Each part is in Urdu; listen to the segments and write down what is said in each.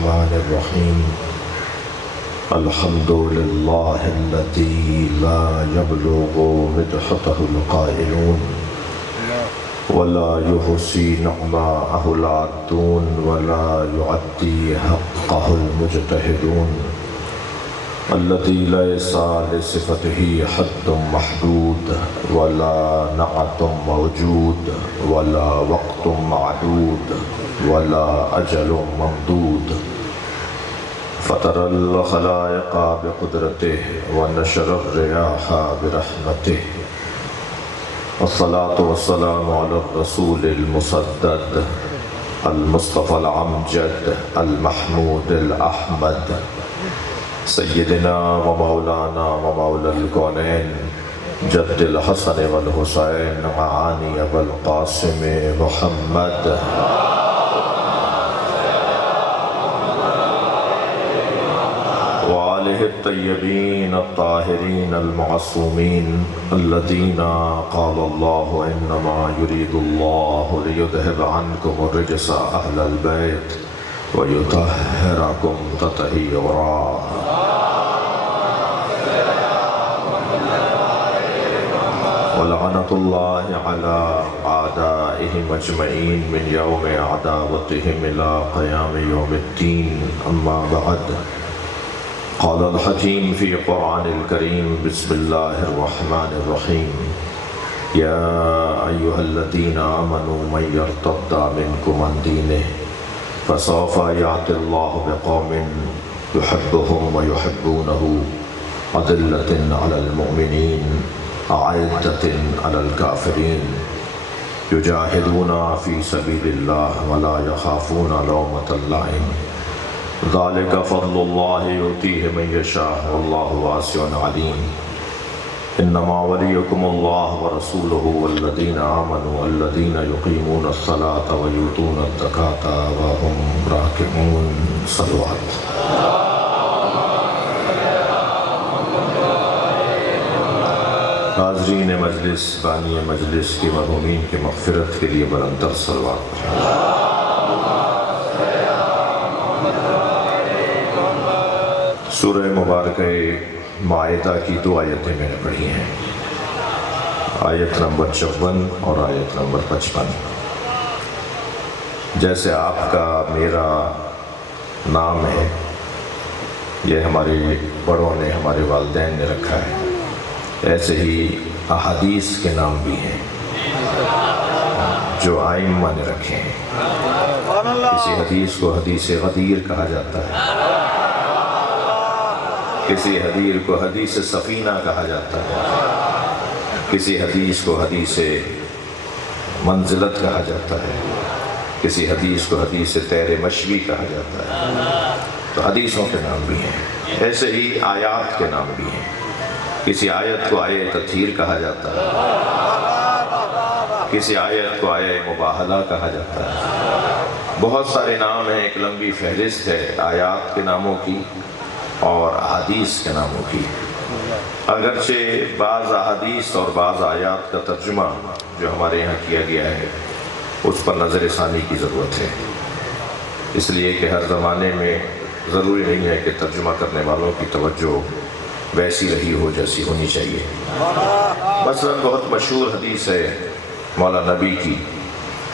الرحمن الرحيم الحمد لله الذي لا يبلغ مدحته القائلون ولا يحصي نعماءه العادون ولا يعدي حقه المجتهدون الذي ليس لصفته حد محدود ولا نعت موجود ولا وقت معدود ولا أجل ممدود فطر الخلائق بقدرته ونشر الرياح برحمته والصلاة والسلام على الرسول المسدد المصطفى العمجد المحمود الأحمد سيدنا ومولانا ومولى الكونين جد الحسن والحسين معاني والقاسم محمد وآله الطيبين الطاهرين المعصومين الذين قال الله إنما يريد الله ليذهب عنكم الرجس أهل البيت ويطهركم تطهيرا ولعنة الله على أعدائهم أجمعين من يوم عداوتهم إلى قيام يوم الدين أما بعد قال الحكيم في قرآن الكريم بسم الله الرحمن الرحيم يا أيها الذين آمنوا من يرتد منكم عن دينه فسوف يأتي الله بقوم يحبهم ويحبونه أذلة على المؤمنين أعزة على الكافرين يجاهدون في سبيل الله ولا يخافون لومة لائم ذلك فضل الله يؤتيه من يشاء والله واسع عليم إنما وليكم الله ورسوله والذين آمنوا الذين يقيمون الصلاة ويؤتون الزكاة وهم راكعون صلوات حاضرین مجلس بانی مجلس کی مرحومین کی مغفرت کے لیے بلندر صلوات سورہ مبارکہ مائدہ کی دو آیتیں میں نے پڑھی ہیں، آیت نمبر 54 اور آیت نمبر 55۔ جیسے آپ کا میرا نام ہے، یہ ہمارے بڑوں نے ہمارے والدین نے رکھا ہے، ایسے ہی احادیث کے نام بھی ہیں جو آئمہ نے رکھے ہیں۔ کسی حدیث کو حدیث غدیر کہا جاتا ہے، کسی حدیث کو حدیث سفینہ کہا جاتا ہے، کسی حدیث کو حدیث منزلت کہا جاتا ہے، کسی حدیث کو حدیث تیر مشوی کہا جاتا ہے۔ تو حدیثوں کے نام بھی ہیں، ایسے ہی آیات کے نام بھی ہیں۔ کسی آیت کو آیت تطہیر کہا جاتا ہے، کسی آیت کو آیت مباہلہ کہا جاتا ہے۔ بہت سارے نام ہیں، ایک لمبی فہرست ہے آیات کے ناموں کی اور احادیث کے ناموں کی۔ اگرچہ بعض احادیث اور بعض آیات کا ترجمہ جو ہمارے یہاں کیا گیا ہے اس پر نظر ثانی کی ضرورت ہے، اس لیے کہ ہر زمانے میں ضروری نہیں ہے کہ ترجمہ کرنے والوں کی توجہ ویسی رہی ہو جیسی ہونی چاہیے۔ مثلا بہت مشہور حدیث ہے مولا نبی کی،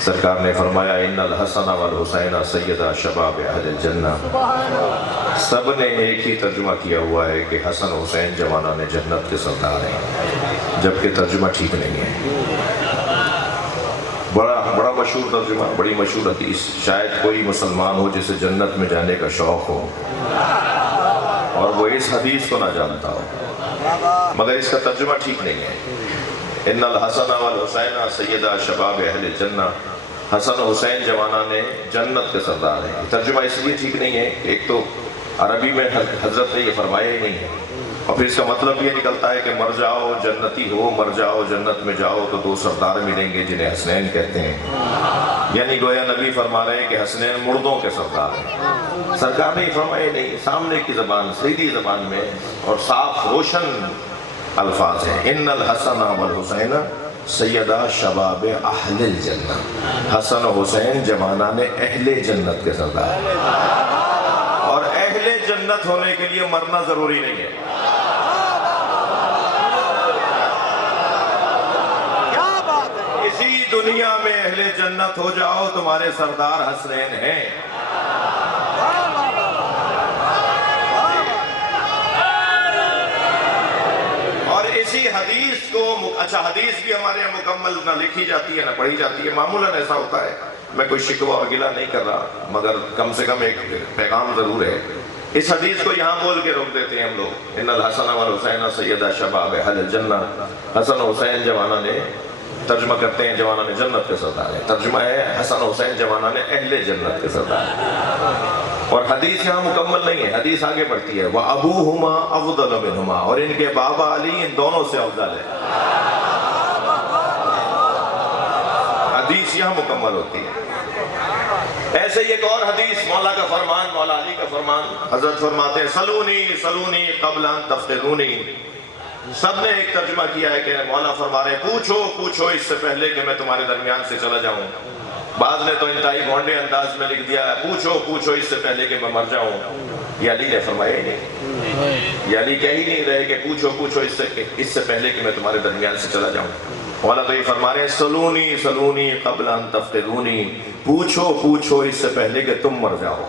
سرکار نے فرمایا ان الحسن والحسین سیدہ شباب اہل الجنہ۔ سب نے ایک ہی ترجمہ کیا ہوا ہے کہ حسن حسین جوانان جنت کے سردار ہیں، جبکہ ترجمہ ٹھیک نہیں ہے۔ بڑا مشہور ترجمہ، بڑی مشہور حدیث، شاید کوئی مسلمان ہو جسے جنت میں جانے کا شوق ہو اور وہ اس حدیث کو نہ جانتا ہو، مگر اس کا ترجمہ ٹھیک نہیں ہے۔ ان الحسن والحسین سیدہ شباب اہل الجنہ، حسن حسین جوانان جنت کے سردار ہیں۔ ترجمہ اس لیے ٹھیک نہیں ہے کہ ایک تو عربی میں حضرت نے یہ فرمایا ہی نہیں ہے، اور پھر اس کا مطلب یہ نکلتا ہے کہ مر جاؤ جنتی ہو، مر جاؤ جنت میں جاؤ تو دو سردار ملیں گے جنہیں حسنین کہتے ہیں، یعنی گویا نبی فرما رہے ہیں کہ حسنین مردوں کے سردار ہیں۔ سرکار نے فرمایا نہیں، سامنے کی زبان سیدھی زبان میں اور صاف روشن الفاظ ہیں، ان الحسن والحسین سیدہ شباب اہل الجنہ، حسن و حسین جوانان اہل جنت کے سردار۔ جنت ہونے کے لیے مرنا ضروری نہیں ہے۔ اسی دنیا میں اہل جنت ہو جاؤ، تمہارے سردار حسنین ہیں۔ اور اسی حدیث کو، اچھا حدیث بھی ہمارے یہاں مکمل نہ لکھی جاتی ہے نہ پڑھی جاتی ہے، معمولاً ایسا ہوتا ہے۔ میں کوئی شکوہ اور گلہ نہیں کر رہا، مگر کم سے کم ایک پیغام ضرور ہے۔ اس حدیث کو یہاں بول کے روک دیتے ہیں ہم لوگ، ان الحسن والحسین سیدہ شباب اہل الجنہ۔ حسن و حسین جوانہ نے، ترجمہ کرتے ہیں جوانہ نے جنت کے سردار ہیں، ترجمہ ہے حسن و حسین جوانہ نے اہل جنت کے سردار ہیں۔ اور حدیث یہاں مکمل نہیں ہے، حدیث آگے بڑھتی ہے وَأَبُوهُمَا أَفْضَلُ مِنْهُمَا، اور ان کے بابا علی ان دونوں سے افضل ہے۔ حدیث یہاں مکمل ہوتی ہے۔ ایسے ہی ایک اور حدیث، مولا کا فرمان، مولا علی کا فرمان، حضرت فرماتے ہیں سلونی سلونی قبل ان تفتنونی۔ سب نے ایک ترجمہ کیا ہے کہ مولا فرما رہے ہیں پوچھو پوچھو اس سے پہلے کہ میں تمہارے درمیان سے چلا جاؤں۔ بعض نے تو انتہائی گھونڈے انداز میں لکھ دیا ہے پوچھو پوچھو اس سے پہلے کہ میں مر جاؤں۔ یہ علی نے فرمایا ہی نہیں، یہ علی کہہ ہی نہیں رہے کہ پوچھو پوچھو اس سے پہلے کہ میں تمہارے درمیان سے چلا جاؤں۔ مولا تو یہ فرما رہے ہیں سلونی سلونی قبل ان تفتنونی، پوچھو پوچھو اس سے پہلے کہ تم مر جاؤ۔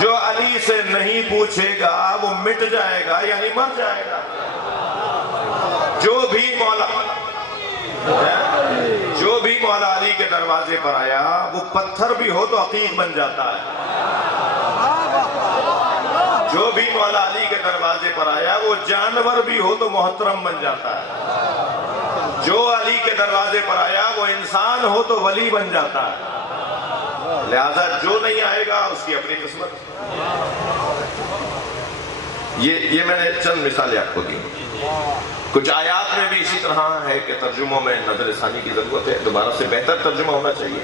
جو علی سے نہیں پوچھے گا وہ مٹ جائے گا، یعنی مر جائے گا۔ جو بھی مولا علی کے دروازے پر آیا وہ پتھر بھی ہو تو عقیق بن جاتا ہے۔ جو بھی مولا علی کے دروازے پر آیا وہ جانور بھی ہو تو محترم بن جاتا ہے۔ جو علی کے دروازے پر آیا وہ انسان ہو تو ولی بن جاتا ہے۔ لہذا جو نہیں آئے گا اس کی اپنی قسمت۔ یہ میں نے چند مثالیں آپ کو دی۔ کچھ آیات میں بھی اسی طرح ہے کہ ترجموں میں نظر ثانی کی ضرورت ہے، دوبارہ سے بہتر ترجمہ ہونا چاہیے۔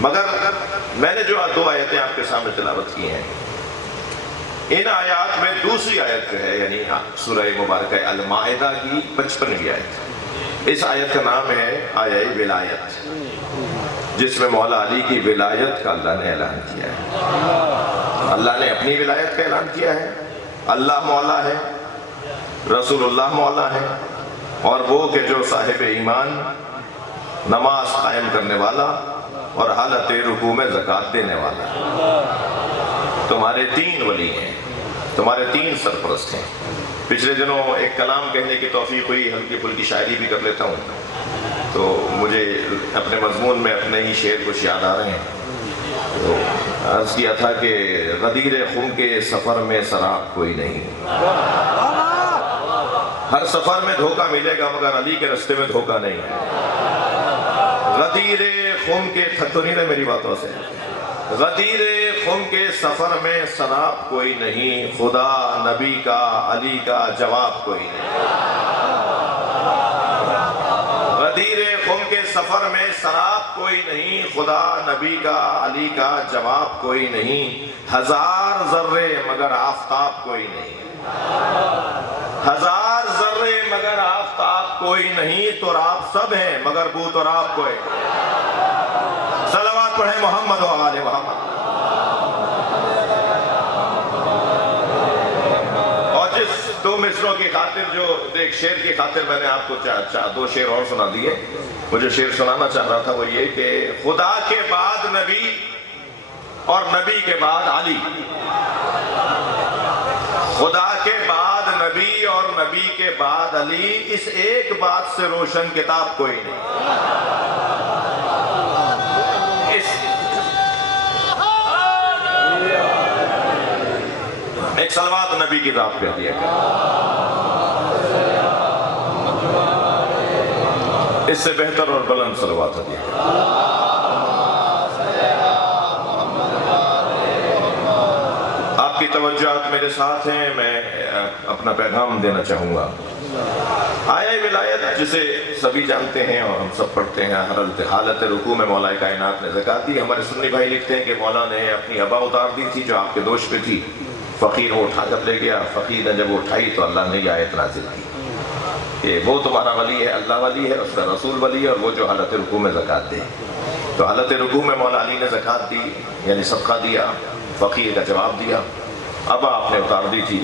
مگر میں نے جو دو آیتیں آپ کے سامنے تلاوت کی ہیں، ان آیات میں دوسری آیت جو ہے یعنی سورہ مبارکہ المائدہ کی 55ویں آیت، اس آیت کا نام ہے آیہ ولایت، جس میں مولا علی کی ولایت کا اللہ نے اعلان کیا ہے۔ اللہ نے اپنی ولایت کا اعلان کیا ہے، اللہ مولا ہے، رسول اللہ مولا ہے، اور وہ کہ جو صاحب ایمان، نماز قائم کرنے والا اور حالت رکوع میں زکوٰۃ دینے والا ہے۔ تمہارے تین ولی ہیں، تمہارے تین سرپرست ہیں۔ پچھلے دنوں ایک کلام کہنے کی توفیق ہوئی، ہلکی پھلکی شاعری بھی کر لیتا ہوں، تو مجھے اپنے مضمون میں اپنے ہی شعر کچھ یاد آ رہے ہیں۔ تو عرض کیا تھا کہ غدیر خم کے سفر میں سراب کوئی نہیں، ہر سفر میں دھوکہ ملے گا مگر علی کے رستے میں دھوکہ نہیں ہے۔ غدیر خم کے، تھک تو نہیں رہے میری باتوں سے، غدیر خم کے سفر میں سراب کوئی نہیں، خدا نبی کا علی کا جواب کوئی نہیں۔ غدیر خم کے سفر میں سراب کوئی نہیں، خدا نبی کا علی کا جواب کوئی نہیں، ہزار ذرے مگر آفتاب کوئی نہیں، ہزار ذرے مگر آفتاب کوئی نہیں، تو راب سب ہیں مگر بو تو راب کوئی۔ صلوات پڑھیں محمد و آل محمد۔ اور جس دو مصروں کی خاطر، جو ایک شعر کی خاطر میں نے آپ کو دو شعر اور سنا دیے، مجھے شعر سنانا چاہ رہا تھا وہ یہ کہ خدا کے بعد نبی اور نبی کے بعد علی، خدا کے بعد نبی اور نبی کے بعد علی، اس ایک بات سے روشن کتاب کوئی نہیں۔ ایک صلوات نبی کی ذات پہ دیا کریں، اس سے بہتر اور بلند صلوات دیا کریں۔ آپ کی توجہات میرے ساتھ ہیں، میں اپنا پیغام دینا چاہوں گا۔ آیہ ولایت جسے سبھی جانتے ہیں اور ہم سب پڑھتے ہیں، حالت رکوع میں مولا کائنات نے زکوٰۃ دی۔ ہمارے سنی بھائی لکھتے ہیں کہ مولا نے اپنی ابا اتار دی تھی جو آپ کے دوش پہ تھی، فقیر وہ اٹھا کر لے گیا، فقیر نے جب وہ اٹھائی تو اللہ نے یہ آیت نازل کی۔ کہ وہ تمہارا ولی ہے، اللہ ولی ہے، اس کا رسول ولی ہے، اور وہ جو حالت رکوع میں زکوٰۃ دے۔ تو حالت رکوع میں مولا علی نے زکوٰۃ دی، یعنی صدقہ دیا، فقیر کا جواب دیا، اب آپ نے اتار دی تھی،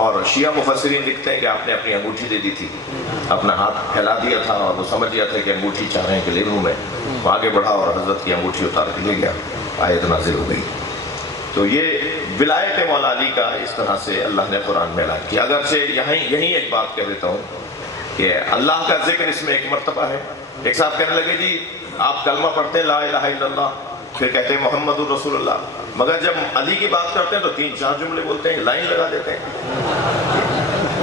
اور شیعہ مفسرین لکھتے ہیں کہ آپ نے اپنی انگوٹھی دے دی تھی، اپنا ہاتھ پھیلا دیا تھا، اور وہ سمجھ گیا تھا کہ انگوٹھی چاہ رہے ہیں کہ لے لوں میں، وہ آگے بڑھا اور حضرت کی انگوٹھی اتار کے لے گیا، آیت نازل ہو گئی۔ تو یہ ولایت مولا علی کا اس طرح سے اللہ نے قرآن میں اعلان کیا۔ اگرچہ یہیں ایک بات کہہ دیتا ہوں کہ اللہ کا ذکر اس میں ایک مرتبہ ہے۔ ایک صاحب کہنے لگے جی آپ کلمہ پڑھتے ہیں لا الہ الا اللہ، پھر کہتے ہیں محمد الرسول اللہ، مگر جب علی کی بات کرتے ہیں تو 3-4 جملے بولتے ہیں، لائن لگا دیتے ہیں،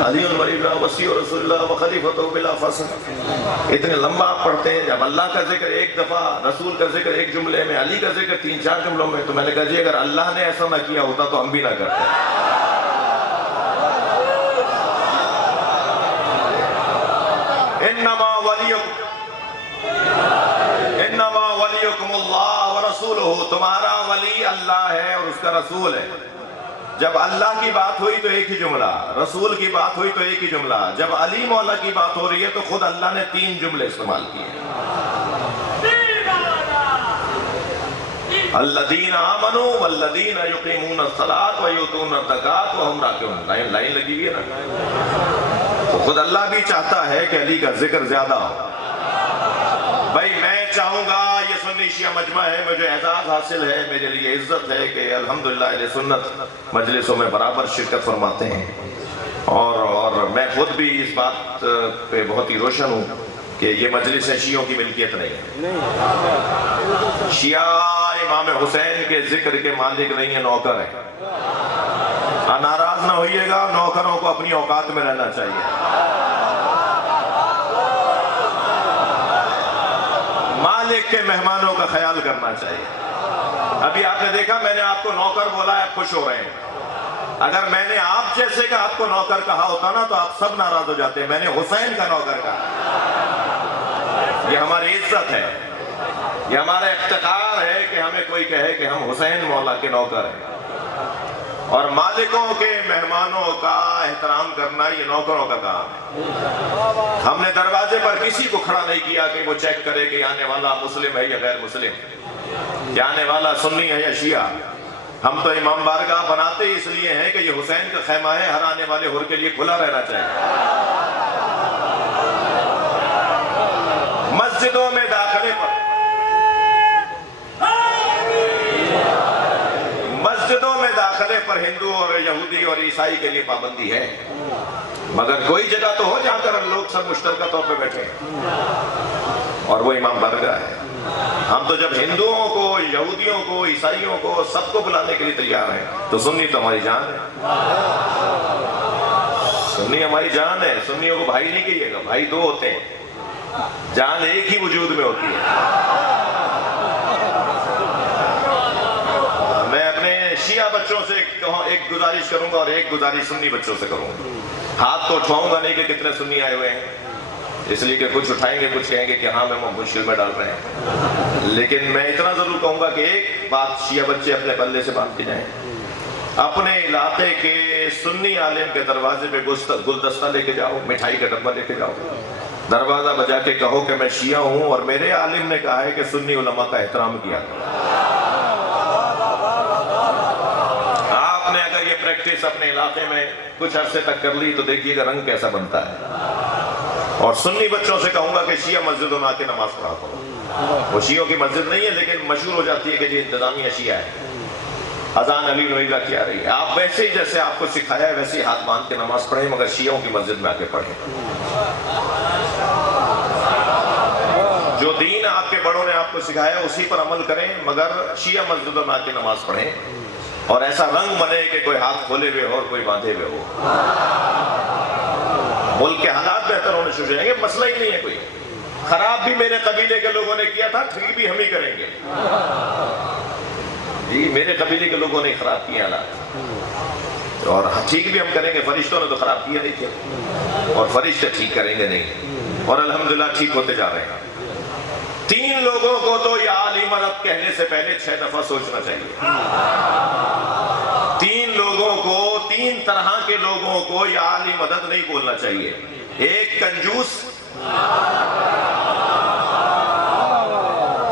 علی ولی وصی رسول اللہ وخلیفۃ بلا فصل، اتنے لمبا آپ پڑھتے ہیں۔ جب اللہ کا ذکر ایک دفعہ، رسول کا ذکر ایک جملے میں، علی کا ذکر 3-4 جملوں میں، تو میں نے کہا جی اگر اللہ نے ایسا نہ کیا ہوتا تو ہم بھی نہ کرتے۔ انما ولیکم اللہ ورسولہ، تمہارا ولی اللہ ہے اور اس کا رسول ہے۔ جب اللہ کی بات ہوئی تو ایک ہی جملہ، رسول کی بات ہوئی تو ایک ہی جملہ، جب علی مولا کی بات ہو رہی ہے تو خود اللہ نے 3 جملے استعمال کیے۔ الذین آمنوا والذین یقیمون الصلاۃ ویؤتون الزکاۃ وہم راکعون، لائن لگی ہوئی ہے نا۔ تو خود اللہ بھی چاہتا ہے کہ علی کا ذکر زیادہ ہو۔ بھائی میں چاہوں گا، یہ سنی شیعہ مجمع ہے، مجھے اعزاز حاصل ہے، میرے لیے عزت ہے کہ الحمدللہ اہل سنت مجلسوں میں برابر شرکت فرماتے ہیں، اور میں خود بھی اس بات پہ بہت ہی روشن ہوں کہ یہ مجلس شیعوں کی ملکیت نہیں ہے۔ شیعہ امام حسین کے ذکر کے مالک نہیں ہے، نوکر ہے۔ ناراض نہ ہوئیے گا، نوکروں کو اپنی اوقات میں رہنا چاہیے، مالک کے مہمانوں کا خیال کرنا چاہیے۔ ابھی آپ نے دیکھا میں نے آپ کو نوکر بولا ہے، آپ خوش ہو رہے ہیں۔ اگر میں نے آپ جیسے کا آپ کو نوکر کہا ہوتا نا تو آپ سب ناراض ہو جاتے ہیں۔ میں نے حسین کا نوکر کہا، یہ ہماری عزت ہے، یہ ہمارا افتخار ہے کہ ہمیں کوئی کہے کہ ہم حسین مولا کے نوکر ہیں۔ اور مالکوں کے مہمانوں کا احترام کرنا یہ نوکروں کا کام ہے۔ ہم نے دروازے پر کسی کو کھڑا نہیں کیا کہ وہ چیک کرے کہ آنے والا مسلم ہے یا غیر مسلم، کہ آنے والا سنی ہے یا شیعہ۔ ہم تو امام بارگاہ بناتے اس لیے ہیں کہ یہ حسین کا خیمہ ہے، ہر آنے والے حر کے لیے کھلا رہنا چاہیے۔ مسجدوں میں داخلے پر ہندو اور یہودی اور عیسائی کے لیے پابندی ہے، مگر کوئی جگہ تو ہو جہاں پر لوگ سب مشترکہ طور پہ بیٹھے، اور وہ امام بارگاہ ہے۔ ہم تو جب ہندوؤں کو، یہودیوں کو، عیسائیوں کو، سب کو بلانے کے لیے تیار ہیں، تو سنی تو ہماری جان ہے، سنی ہماری جان ہے۔ سنیوں کو بھائی نہیں کہیے گا، بھائی 2 ہوتے ہیں، جان ایک ہی وجود میں ہوتی ہے۔ شیعہ بچوں سے ایک گزارش کروں گا اور ایک گزارش سنی بچوں سے کروں گا۔ ہاتھ تو اٹھاؤں گا نہیں کہ کتنے سنی آئے ہوئے ہیں، اس لیے کہ کچھ اٹھائیں گے، کچھ کہیں گے کہ ہاں میں مشکل میں ڈال رہے ہیں، لیکن میں اتنا ضرور کہوں گا کہ ایک بات شیعہ بچے اپنے پلے سے باندھ کے جائیں، اپنے علاقے کے سنی عالم کے دروازے پہ گلدستہ لے کے جاؤ، مٹھائی کا ڈبہ لے کے جاؤ، دروازہ بجا کے کہو کہ میں شیعہ ہوں اور میرے عالم نے کہا ہے کہ سنی علماء کا احترام کیا۔ پریکٹس اپنے علاقے میں کچھ عرصے تک کر لی تو دیکھیے گا رنگ کیسا بنتا ہے۔ اور سنی بچوں سے کہوں گا کہ شیعہ مسجدوں میں آ کے نماز پڑھا کرو۔ وہ شیعوں کی مسجد نہیں ہے لیکن مشہور ہو جاتی ہے کہ جی انتظامیہ شیعہ ہے، اذان علی نویدہ کی آ رہی ہے، آپ ویسے ہی جیسے آپ کو سکھایا ہے ویسے ہی ہاتھ باندھ کے نماز پڑھیں، مگر شیعوں کی مسجد میں آ کے پڑھیں۔ جو دین آپ کے بڑوں نے آپ کو سکھایا اسی پر عمل کریں، مگر شیعہ مسجدوں میں آ کے نماز پڑھیں، اور ایسا رنگ بنے کہ کوئی ہاتھ کھولے ہوئے ہو اور کوئی باندھے ہوئے ہو۔ ملک کے حالات بہتر ہونے شروع ہو جائیں گے، مسئلہ ہی نہیں ہے کوئی۔ خراب بھی میرے قبیلے کے لوگوں نے کیا تھا، ٹھیک بھی ہم ہی کریں گے۔ جی میرے قبیلے کے لوگوں نے خراب کیے حالات، اور ٹھیک بھی ہم کریں گے۔ فرشتوں نے تو خراب کیے نہیں تھے، اور فرشتے ٹھیک کریں گے نہیں، اور الحمدللہ ٹھیک ہوتے جا رہے ہیں۔ 3 لوگوں کو تو یا علی مدد کہنے سے پہلے 6 دفعہ سوچنا چاہیے۔ 3 لوگوں کو، 3 طرح کے لوگوں کو یا علی مدد نہیں بولنا چاہیے۔ ایک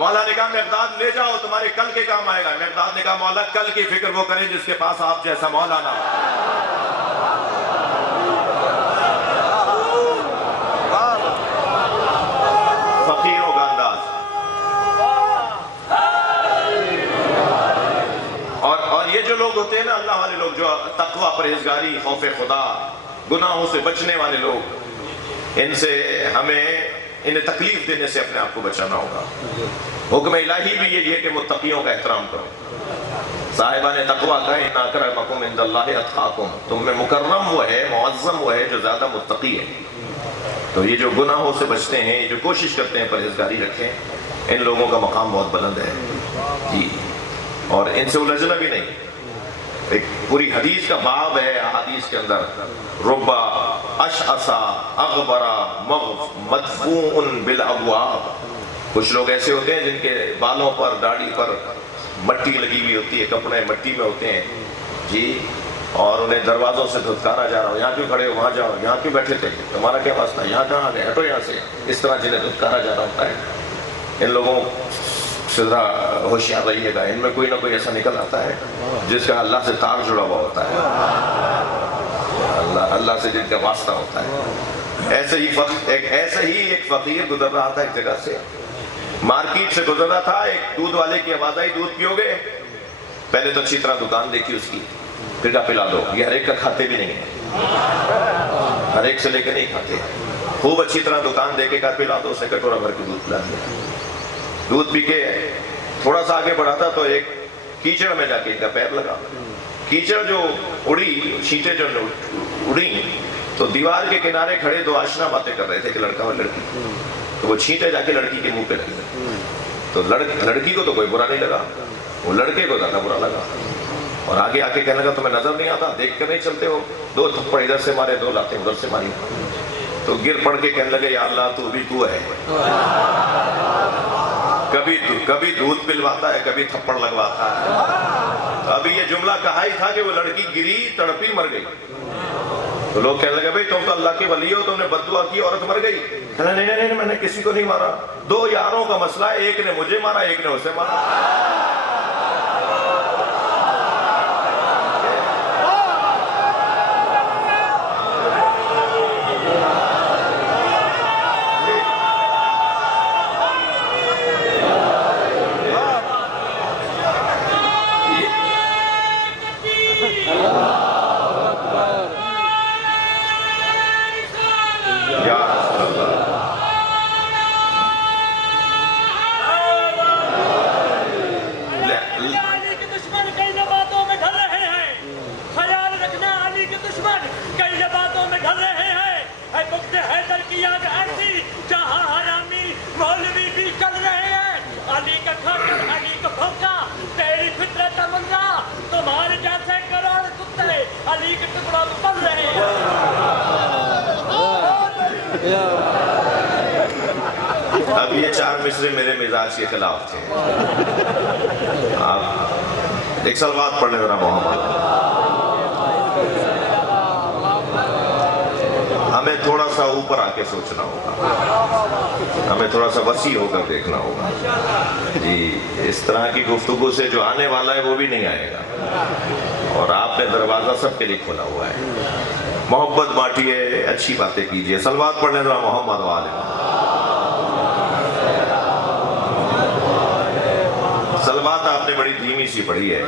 مولا نے کہا مقداد لے جاؤ تمہارے کل کے کام آئے گا. مقداد نے کہا مولا کل کی فکر وہ کرے جس کے پاس آپ جیسا مولا نہ ہو. فقیروں کا انداز. اور یہ جو لوگ ہوتے ہیں نا اللہ والے لوگ، جو تقوی، پرہیزگاری، خوف خدا، گناہوں سے بچنے والے لوگ، ان سے ہمیں انہیں تکلیف دینے سے اپنے آپ کو بچانا ہوگا. حکم الہی بھی یہی ہے کہ متقیوں کا احترام کرو. صاحبان تقوی کا ان اکرمکم عند اللہ اتقاکم، تم میں مکرم وہ ہے، معظم وہ ہے جو زیادہ متقی ہے. تو یہ جو گناہوں سے بچتے ہیں، جو کوشش کرتے ہیں پرہیزگاری رکھیں، ان لوگوں کا مقام بہت بلند ہے جی. اور ان سے الجھنا بھی نہیں. ایک پوری حدیث کا باب ہے احادیث کے اندر، ربا اشعث اغبر مدفوع بالابواب. کچھ لوگ ایسے ہوتے ہیں جن کے بالوں پر، داڑھی پر مٹی لگی ہوئی ہوتی ہے، کپڑے مٹی میں ہوتے ہیں جی، اور انہیں دروازوں سے دھتکارا جا رہا ہو، یہاں کیوں کھڑے ہو، وہاں جاؤ، یہاں کیوں بیٹھے تھے، تمہارا کیا واسطہ، یہاں کہاں گئے، ہٹو یہاں سے. اس طرح جنہیں دھتکارا جا رہا ہوتا ہے. ان لوگوں سے ذرا ہوشیار رہیے گا. ان میں کوئی نہ کوئی ایسا نکل آتا ہے جس کا اللہ سے تار جڑا ہوا ہوتا ہے، اللہ سے جن کا واسطہ ہوتا ہے. ایسے ہی ایک فقیر گزر رہا تھا ایک جگہ سے، مارکیٹ سے گزر رہا تھا. ایک دودھ والے کی آواز آئی، دودھ پیو گے؟ پہلے تو اچھی طرح دکان دیکھی اس کی، پھر کہا پلا دو. یہ ہر ایک کا کھاتے بھی نہیں ہے، ہر ایک سے لے کے نہیں کھاتے. خوب اچھی طرح دکان دے کے کہا پلا دو. اسے کٹورا بھر کے دودھ پلا دیا. دودھ پی کے تھوڑا سا آگے بڑھا تھا تو ایک کیچڑ میں جا کے ان کا پیر لگا. کیچڑ جو اڑی، چھینٹیں جو اڑی، تو دیوار کے کنارے کھڑے دو آشنا باتیں کر رہے تھے کہ لڑکا اور لڑکی. تو وہ چھینٹیں جا کے لڑکی کے منہ پہ لگی. تو لڑکی کو تو کوئی برا نہیں لگا، وہ لڑکے کو زیادہ برا لگا. اور آگے آ کے کہنے لگا تمہیں نظر نہیں آتا، دیکھ کر نہیں چلتے ہو، 2 تھپڑ ادھر سے مارے، 2 لاتیں ادھر سے ماری. تو گر پڑ کے کہنے لگے یا اللہ تو بھی تو ہے، کبھی دودھ پلواتا ہے، کبھی تھپڑ لگواتا ہے. ابھی یہ جملہ کہا ہی تھا کہ وہ لڑکی گری، تڑپی، مر گئی. تو لوگ کہنے لگے بھئی تم تو اللہ کے ولی ہو، تم نے بد دعا کی، عورت مر گئی. کہنا نہیں میں نے کسی کو نہیں مارا، 2 یاروں کا مسئلہ ہے، ایک نے مجھے مارا، ایک نے اسے مارا. اب یہ 4 مصرے میرے مزاج کے خلاف تھے. آپ ایک صلوات پڑھ لیں ذرا محمد. ہمیں تھوڑا سا اوپر آ کے سوچنا ہوگا، ہمیں تھوڑا سا وسیع ہو کر دیکھنا ہوگا جی. اس طرح کی گفتگو سے جو آنے والا ہے وہ بھی نہیں آئے گا. اور آپ نے دروازہ سب کے لیے کھولا ہوا ہے. محبت بانٹیے، اچھی باتیں کیجیے. صلوات پڑھ لیں ذرا محمد والے. صلوات آپ نے بڑی دھیمی سی پڑھی ہے.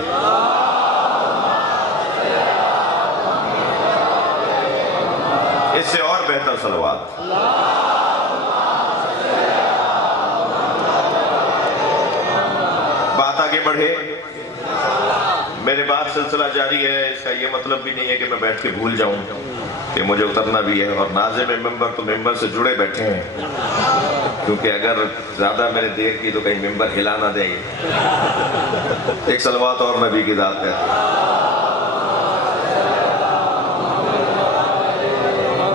اس سے اور بہتر صلوات. بات آگے بڑھے. میرے بعد سلسلہ جاری ہے. اس کا یہ مطلب بھی نہیں ہے کہ میں بیٹھ کے بھول جاؤں کہ مجھے اترنا بھی ہے. اور ناظم ممبر تو ممبر سے جڑے بیٹھے ہیں، کیونکہ اگر زیادہ میں نے دیر کی تو کہیں ممبر ہلا نہ دیں. ایک صلوات اور نبی کی ذات ہے.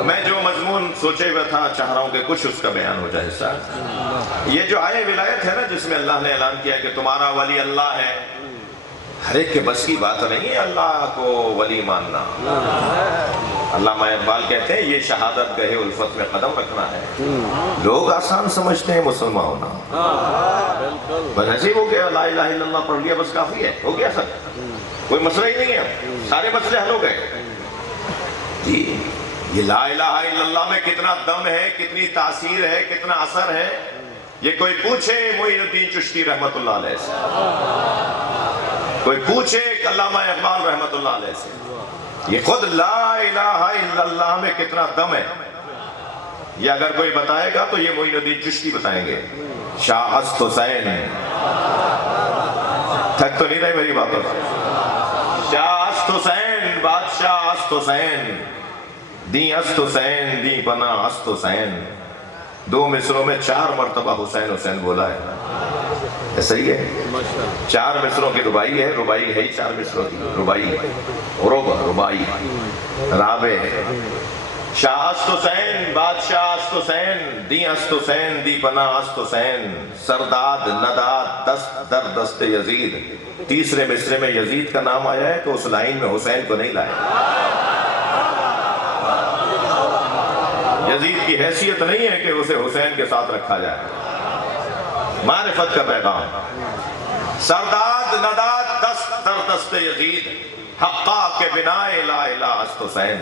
میں جو مضمون سوچے ہوئے تھا چاہ رہا ہوں کہ کچھ اس کا بیان ہو جائے. حصہ یہ جو آیہ ولایت ہے نا، جس میں اللہ نے اعلان کیا کہ تمہارا ولی اللہ ہے، ہر ایک کے بس کی بات نہیں ہے اللہ کو ولی ماننا. علامہ اقبال کہتے ہیں یہ شہادت گہے الفت میں قدم رکھنا ہے. لوگ آسان سمجھتے ہیں مسلمان ہونا، بس ایسے ہی ہو گیا، لا الہ الا اللہ پڑھ لیا بس کافی ہے، ہو گیا سر، کوئی مسئلہ ہی نہیں ہے، سارے مسئلے حل ہو گئے جی۔ یہ لا الہ الا اللہ میں کتنا دم ہے، کتنی تاثیر ہے، کتنا اثر ہے، یہ کوئی پوچھے معین الدین چشتی رحمت اللہ علیہ سے، کوئی پوچھے علامہ اقبال رحمت اللہ علیہ سے، یہ خود لا الہ الا اللہ میں کتنا دم ہے، یہ اگر کوئی بتائے گا تو یہ معین الدین چشتی بتائیں گے۔ شاہ است حسین، تھک تو نہیں رہے میری باتوں سے، شاہ است حسین، بادشاہ است حسین، دی است حسین، دی پناہ است حسین، دو مصروں میں 4 مرتبہ حسین حسین بولا ہے، ایسا ہی ہے، 4 مصروں کی ربائی ہے، ربائی ہے ہی 4 مصروں کی ربائی، ربائی رابع ہے۔ شاہ است حسین، بادشاہ است حسین، دی است حسین، دی پناہ است حسین، سرداد نداد دست در دست یزید، تیسرے مصرے میں یزید کا نام آیا ہے تو اس لائن میں حسین کو نہیں لائے، یزید کی حیثیت نہیں ہے کہ اسے حسین کے ساتھ رکھا جائے، معرفت کا پیغام، سرداد نداد دست در دست یزید، حقا کے بنا لا الہ است حسین،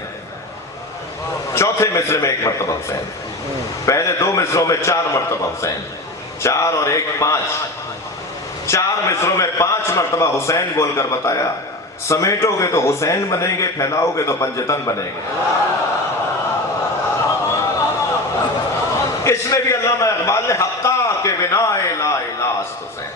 چوتھے مصرے میں 1 مرتبہ حسین، پہلے 2 مصروں میں 4 مرتبہ حسین، 4 اور 1 5، 4 مصروں میں 5 مرتبہ حسین بول کر بتایا، سمیٹو گے تو حسین بنیں گے، پھیلاؤ گے تو پنجتن بنیں گے۔ اس میں بھی علامہ اقبال نے حقا کے بنا لا الہ است حسین،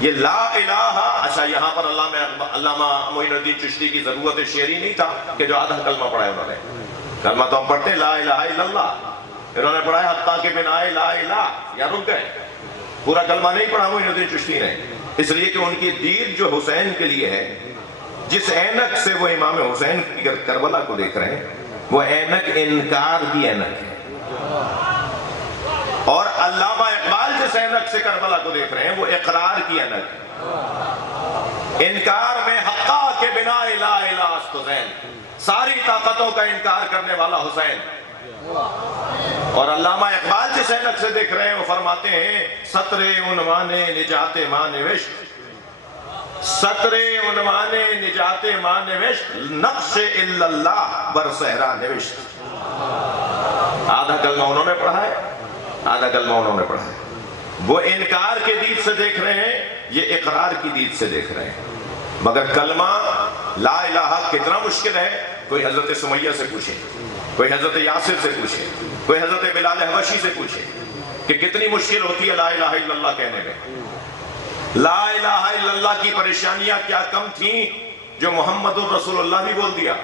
یہ لا الہ، اچھا یہاں پر علامہ معین الدین چشتی کی ضرورت شعری نہیں تھا کہ جو آدھا کلمہ پڑھا ہے انہوں نے، کلمہ تو ہم پڑھتے ہیں لا الہ الا اللہ، انہوں نے پڑھا ہے حقا کے بنا لا الہ، یا رک گئے، پورا کلمہ نہیں پڑھا معین الدین چشتی نے، اس لیے کہ ان کی دید جو حسین کے لیے ہے، جس اینک سے وہ امام حسین کی کربلا کو دیکھ رہے ہیں، وہ اینک انکار کی اینک ہے، اور علامہ اقبال جس اینک سے کربلا کو دیکھ رہے ہیں وہ اقرار کی اینک ہے، انکار میں حقا کے بنا لا الہ است حسین، ساری طاقتوں کا انکار کرنے والا حسین، اور علامہ اقبال جس اینک سے دیکھ رہے ہیں وہ فرماتے ہیں سطر عنوان نجات ماں نوشت، سطر عنوان نجات ماں نوشت، نقش الا اللہ بر صحرا نوشت، آدھا کلمہ انہوں نے پڑھا ہے، آدھا کلمہ انہوں نے پڑھا ہے، وہ انکار کے دید سے دیکھ رہے ہیں، یہ اقرار کی دید سے دیکھ رہے ہیں، مگر کلمہ لا الہ کتنا مشکل ہے، کوئی حضرت سمیہ سے پوچھے، کوئی حضرت یاسر سے پوچھے، کوئی حضرت بلال حبشی سے پوچھے کہ کتنی مشکل ہوتی ہے لا الہ الا اللہ کہنے میں، لا الہ الا اللہ کی پریشانیاں کیا کم تھیں جو محمد الرسول اللہ بھی بول دیا،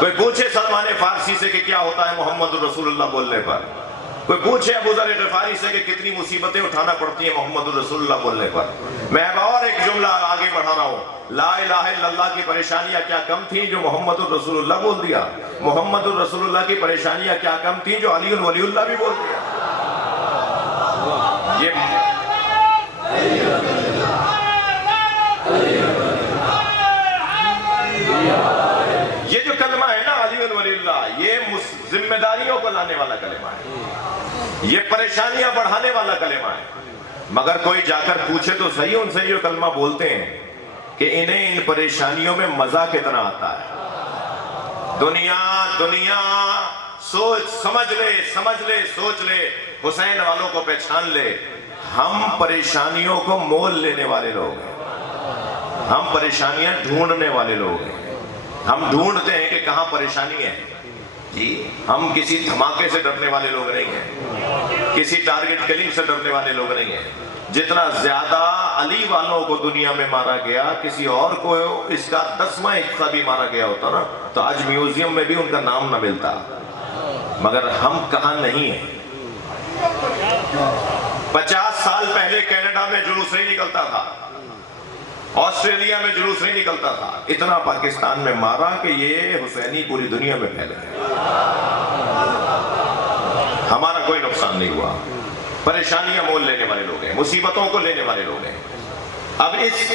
کوئی پوچھے سلمان فارسی سے کہ کیا ہوتا ہے محمد الرسول اللہ بولنے پر، کوئی پوچھے ابو ذر غفاری سے کہ کتنی مصیبتیں اٹھانا پڑتی ہیں محمد الرسول اللہ بولنے پر۔ میں اب اور ایک جملہ آگے بڑھا رہا ہوں، لا الہ الا اللہ کی پریشانیاں کیا کم تھیں جو محمد الرسول اللہ بول دیا، محمد الرسول اللہ کی پریشانیاں کیا کم تھیں جو علی ولی اللہ بھی بول دیا۔ یہ جو کلمہ ہے نا علی ولی اللہ، یہ ذمہ داریوں کو لانے والا کلمہ ہے، یہ پریشانیاں بڑھانے والا کلمہ ہے، مگر کوئی جا کر پوچھے تو صحیح ان سے جو کلمہ بولتے ہیں کہ انہیں ان پریشانیوں میں مزہ کتنا آتا ہے، دنیا سوچ سمجھ لے سوچ لے، حسین والوں کو پہچان لے، ہم پریشانیوں کو مول لینے والے لوگ ہیں، ہم پریشانیاں ڈھونڈنے والے لوگ ہیں، ہم ڈھونڈتے ہیں کہ کہاں پریشانی ہے جی، ہم کسی دھماکے سے ڈرنے والے لوگ نہیں ہیں، کسی ٹارگٹ کلنگ سے ڈرنے والے لوگ نہیں ہیں، جتنا زیادہ علی والوں کو دنیا میں مارا گیا، کسی اور کو اس کا 10واں حصہ بھی مارا گیا ہوتا نا تو آج میوزیم میں بھی ان کا نام نہ ملتا، مگر ہم کہاں نہیں ہیں۔ 50 سال پہلے کینیڈا میں جلوس نہیں نکلتا تھا، آسٹریلیا میں جلوس نہیں نکلتا تھا، اتنا پاکستان میں مارا کہ یہ حسینی پوری دنیا میں پھیل گئے، ہمارا کوئی نقصان نہیں ہوا، پریشانیاں مول لینے والے لوگ ہیں، مصیبتوں کو لینے والے لوگ ہیں۔ اب اس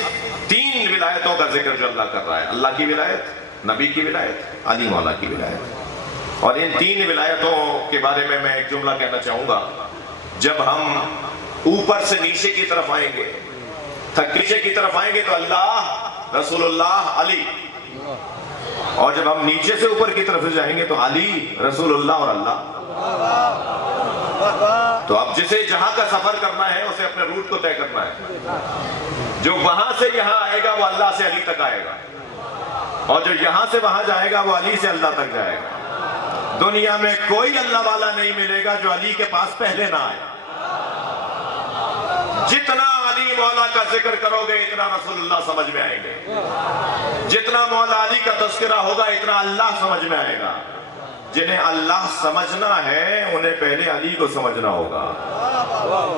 3 ولایتوں کا ذکر جو اللہ کر رہا ہے، اللہ کی ولایت، نبی کی ولایت، علی مولا کی ولایت، اور ان 3 ولایتوں کے بارے میں ایک جملہ کہنا چاہوں گا، جب ہم اوپر سے نیچے کی طرف آئیں گے، نیچے کی طرف آئیں گے تو اللہ، رسول اللہ، علی، اور جب ہم نیچے سے اوپر کی طرف جائیں گے تو علی، رسول اللہ اور اللہ۔ تو اب جسے جہاں کا سفر کرنا ہے اسے اپنے روٹ کو طے کرنا ہے۔ جو وہاں سے یہاں آئے گا وہ اللہ سے علی تک آئے گا، اور جو یہاں سے وہاں جائے گا وہ علی سے اللہ تک جائے گا۔ دنیا میں کوئی اللہ والا نہیں ملے گا جو علی کے پاس پہلے نہ آئے۔ جتنا علی مولا کا ذکر کرو گے اتنا رسول اللہ سمجھ میں آئیں گے، جتنا مولا علی کا تذکرہ ہوگا اتنا اللہ سمجھ میں آئے گا۔ جنہیں اللہ سمجھنا ہے انہیں پہلے علی کو سمجھنا ہوگا۔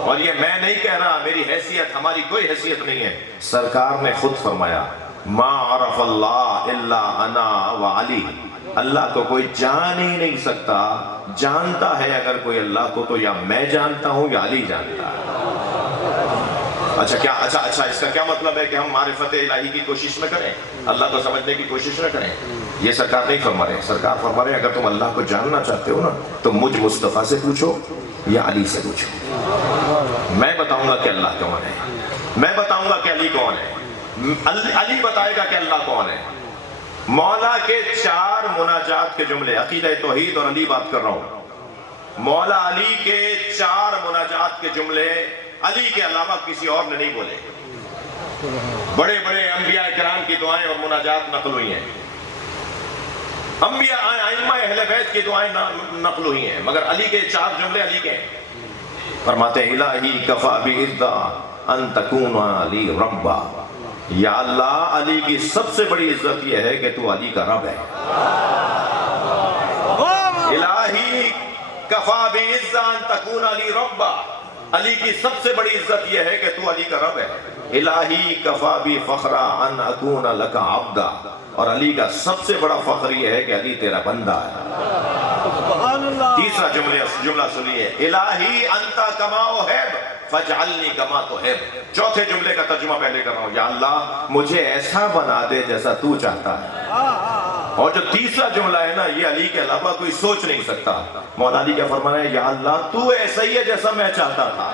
اور یہ میں نہیں کہہ رہا، میری حیثیت، ہماری کوئی حیثیت نہیں ہے، سرکار نے خود فرمایا ما عرف اللہ الا انا وعلی، اللہ کو کوئی جان ہی نہیں سکتا، جانتا ہے اگر کوئی اللہ کو تو یا میں جانتا ہوں یا علی جانتا ہے۔ اچھا اس کا کیا مطلب ہے کہ ہم معرفت الہی کی کوشش میں کریں، اللہ کو سمجھنے کی کوشش نہ کریں؟ یہ سرکار نہیں فرما رہے، سرکار فرما رہے ہیں اگر تم اللہ کو جاننا چاہتے ہو نا تو مجھ مصطفیٰ سے پوچھو یا علی سے پوچھو۔ میں بتاؤں گا کہ اللہ کون ہے، میں بتاؤں گا کہ علی کون ہے، علی بتائے گا کہ اللہ کون ہے۔ مولا کے 4 مناجات کے جملے، عقیدہ توحید اور علی بات کر رہا ہوں، مولا علی کے 4 مناجات کے جملے علی کے علاوہ کسی اور نے نہیں بولے۔ بڑے بڑے انبیاء کرام کی دعائیں اور مناجات نقل ہوئی ہیں، انبیاء ائمہ اہل بیت کی دعائیں نقل ہوئی ہیں، مگر علی کے 4 جملے علی کے ہیں۔ فرماتے ہیں الہی کفا بعزا ان تکون علی ربا، یا اللہ علی کی سب سے بڑی عزت یہ ہے کہ تو علی کا رب ہے۔ الہی کفا بعزا ان تکون علی ربا، علی کی سب سے بڑی عزت یہ ہے کہ تو علی کا رب ہے۔ الہی کفا بی فخرا ان اکون لک عبدا، اور علی کا سب سے بڑا فخر یہ ہے کہ علی تیرا بندہ ہے۔ تیسرا جملہ سنیے، الہی انتا کما احب فاجعلنی کما تحب۔ چوتھے جملے کا ترجمہ پہلے کر رہا ہوں، یا اللہ مجھے ایسا بنا دے جیسا تو چاہتا ہے۔ اور جو تیسرا جملہ ہے نا یہ علی کے علاوہ کوئی سوچ نہیں سکتا۔ مولا علی کیا فرمانا ہے، یا اللہ تو ایسا ہی ہے جیسا میں چاہتا تھا۔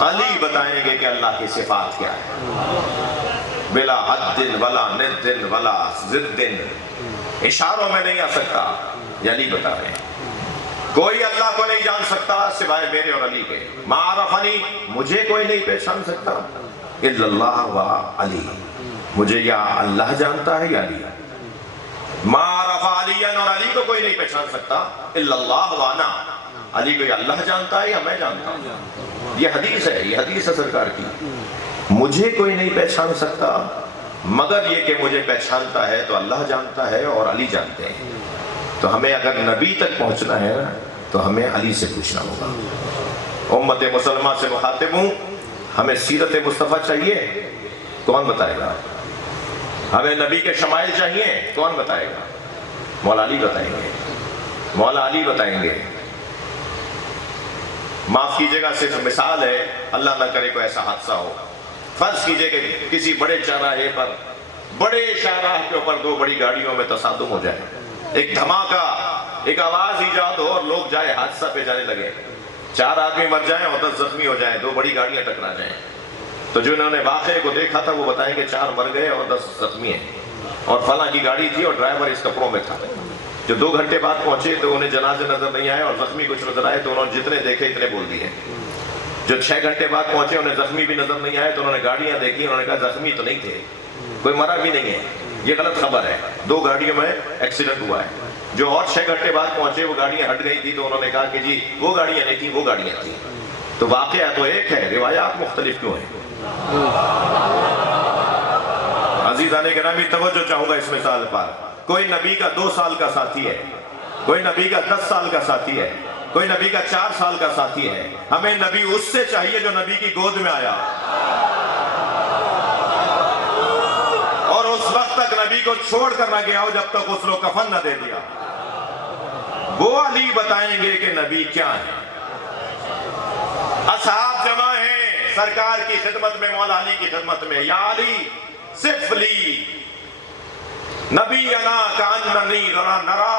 علی بتائیں گے کہ اللہ کی صفات کیا ہے، بلا حد ولا ند ولا ضد، اشاروں میں نہیں آ سکتا، یہ علی بتا رہے ہیں۔ کوئی اللہ کو نہیں جان سکتا سوائے میرے اور علی کے۔ ما عرفنی، مجھے کوئی نہیں پہچان سکتا، الا اللہ و علی، مجھے یا اللہ جانتا ہے یا علی۔ ما عرف علی، اور علی کو کوئی نہیں پہچان سکتا، الا اللہ و انا، علی کو یا اللہ جانتا ہے یا میں جانتا ہوں۔ یہ حدیث ہے، یہ حدیث ہے سرکار کی، مجھے کوئی نہیں پہچان سکتا مگر یہ کہ مجھے پہچانتا ہے تو اللہ جانتا ہے اور علی جانتے ہیں۔ تو ہمیں اگر نبی تک پہنچنا ہے تو ہمیں علی سے پوچھنا ہوگا۔ امت مسلمہ سے مخاطب ہوں، ہمیں سیرت مصطفیٰ چاہیے، کون بتائے گا؟ ہمیں نبی کے شمائل چاہیے، کون بتائے گا؟ مولا علی بتائیں گے، مولا علی بتائیں گے۔ معاف کیجئے گا، صرف مثال ہے، اللہ نہ کرے کوئی ایسا حادثہ ہو۔ فرض کیجئے کہ کسی بڑے چوراہے پر، بڑے شاہراہ کے اوپر 2 بڑی گاڑیوں میں تصادم ہو جائے، ایک دھماکہ، ایک آواز ایجاد ہو اور لوگ جائے حادثہ پہ جانے لگے، 4 آدمی مر جائیں اور 10 زخمی ہو جائیں، 2 بڑی گاڑیاں ٹکرا جائیں، تو جو انہوں نے واقعے کو دیکھا تھا وہ بتائیں کہ 4 مر گئے اور 10 زخمی ہیں، اور فلاں کی گاڑی تھی اور ڈرائیور اس کپڑوں میں تھا۔ جو 2 گھنٹے بعد پہنچے تو انہیں جنازے نظر نہیں آئے اور زخمی کچھ نظر آئے تو انہوں نے جتنے دیکھے اتنے بول دیے۔ جو 6 گھنٹے بعد پہنچے انہیں زخمی بھی نظر نہیں آئے تو انہوں نے گاڑیاں دیکھی، انہوں نے کہا زخمی تو نہیں تھے، کوئی مرا بھی نہیں ہے، یہ غلط خبر ہے، 2 گاڑیوں میں ایکسیڈنٹ ہوا ہے۔ جو اور 6 گھنٹے بعد پہنچے وہ گاڑیاں ہٹ گئی تھی تو انہوں نے کہا کہ جی وہ گاڑیاں نہیں تھیں، وہ گاڑیاں تھیں۔ تو واقعہ تو ایک ہے، روایات مختلف کیوں ہیں؟ عزیزان گرامی توجہ چاہوں گا اس مثال پر، کوئی نبی کا 2 سال کا ساتھی ہے، کوئی نبی کا 10 سال کا ساتھی ہے، کوئی نبی کا 4 سال کا ساتھی ہے۔ ہمیں نبی اس سے چاہیے جو نبی کی گود میں آیا اور اس وقت تک نبی کو چھوڑ کر نہ گیا ہو جب تک غسل و کفن نہ دے دیا۔ وہ علی بتائیں گے کہ نبی کیا ہے۔ اصحاب جمع ہیں سرکار کی خدمت میں، مولا علی کی خدمت میں، یا علی صف لی نبینا کاننی نرا،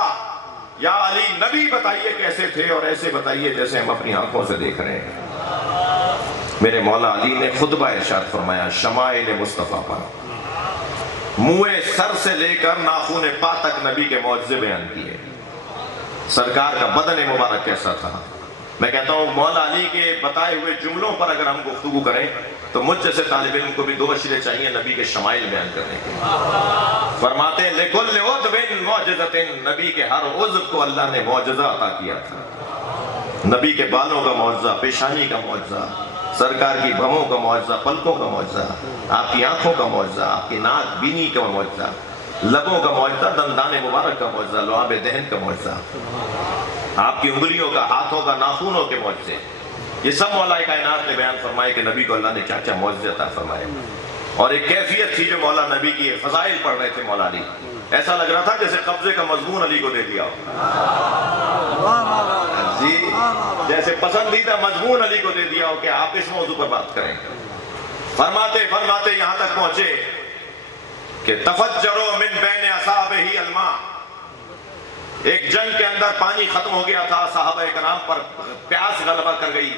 یا علی نبی بتائیے کیسے تھے، اور ایسے بتائیے جیسے ہم اپنی آنکھوں سے دیکھ رہے ہیں۔ میرے مولا علی نے خطبہ ارشاد فرمایا شمائل مصطفیٰ پر، منہ سر سے لے کر ناخن پا تک نبی کے معجزے بیان کیے۔ سرکار کا بدن مبارک کیسا تھا۔ میں کہتا ہوں مولا علی کے بتائے ہوئے جملوں پر اگر ہم گفتگو کریں تو مجھ جیسے طالب علم کو بھی 2 اشرے چاہیے نبی کے شمائل بیان کرنے کے۔ فرماتے ہیں لِكُلِّ عُضْوٍ مُعْجِزَةٍ، نبی کے ہر عضو کو اللہ نے معجزہ عطا کیا تھا۔ نبی کے بالوں کا معجزہ، پیشانی کا معجزہ، سرکار کی بھووں کا معجزہ، پلکوں کا معجزہ، آپ کی آنکھوں کا معجزہ، آپ کی ناک بینی کا معجزہ، لبوں کا معجزہ، دندان مبارک کا معجزہ، لعاب دہن کا معجزہ، آپ کی انگلیوں کا، ہاتھوں کا، ناخنوں کے معجزے، یہ سب مولا کائنات نے بیان فرمائے کہ نبی کو اللہ نے کیا کیا معجزے عطا فرمائے۔ اور ایک کیفیت تھی جو مولا نبی کی فضائل پڑھ رہے تھے مولا علی، ایسا لگ رہا تھا جیسے قبضے کا مضمون علی کو دے دیا ہو، جی جیسے پسندیدہ مضمون علی کو دے دیا ہو کہ آپ اس موضوع پر بات کریں۔ فرماتے فرماتے یہاں تک پہنچے کہ تفجروا من بین اصابعہ الماء، ایک جنگ کے اندر پانی ختم ہو گیا تھا، صحابہ کرام پر پیاس غلبہ کر گئی۔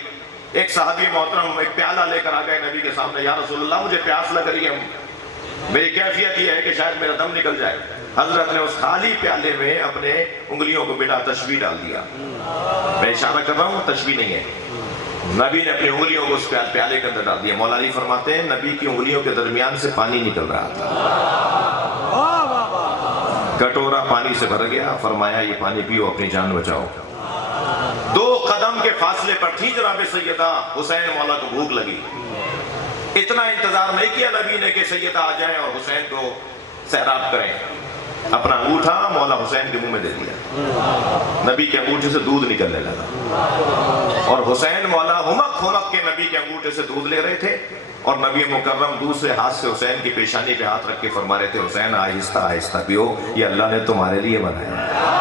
ایک صحابی محترم ایک پیالہ لے کر آ گئے نبی کے سامنے، یا رسول اللہ مجھے پیاس لگ رہی ہے، میری کیفیت یہ ہے کہ شاید میرا دم نکل جائے۔ حضرت نے اس خالی پیالے میں اپنے انگلیوں کو بلا تشبیہ ڈال دیا۔ میں اشارہ کر رہا ہوں، تشبیہ نہیں ہے، نبی نے اپنی انگلیوں کو اس پیالے کے اندر ڈال دیا۔ مولا علی فرماتے ہیں نبی کی انگلیوں کے درمیان سے پانی نکل رہا تھا، کٹورا پانی سے بھر گیا۔ فرمایا یہ پانی پیو، اپنی جان بچاؤ۔ 2 قدم کے فاصلے پر تھی جناب سیدہ حسین مولا کو بھوک لگی۔ اتنا انتظار نہیں کیا نبی نے کہ سیدہ آ جائیں اور حسین کو سیراب کریں، اپنا انگوٹھا مولا حسین کے منہ میں دے دیا۔ نبی کے انگوٹھے سے دودھ نکلنے لگا، اور حسین مولا ہمک ہمک کے نبی کے انگوٹھے سے دودھ لے رہے تھے، اور نبی مکرم دوسرے ہاتھ سے حسین کی پیشانی پہ ہاتھ رکھ کے فرما رہے تھے حسین آہستہ آہستہ پیو، یہ اللہ نے تمہارے لیے بنایا۔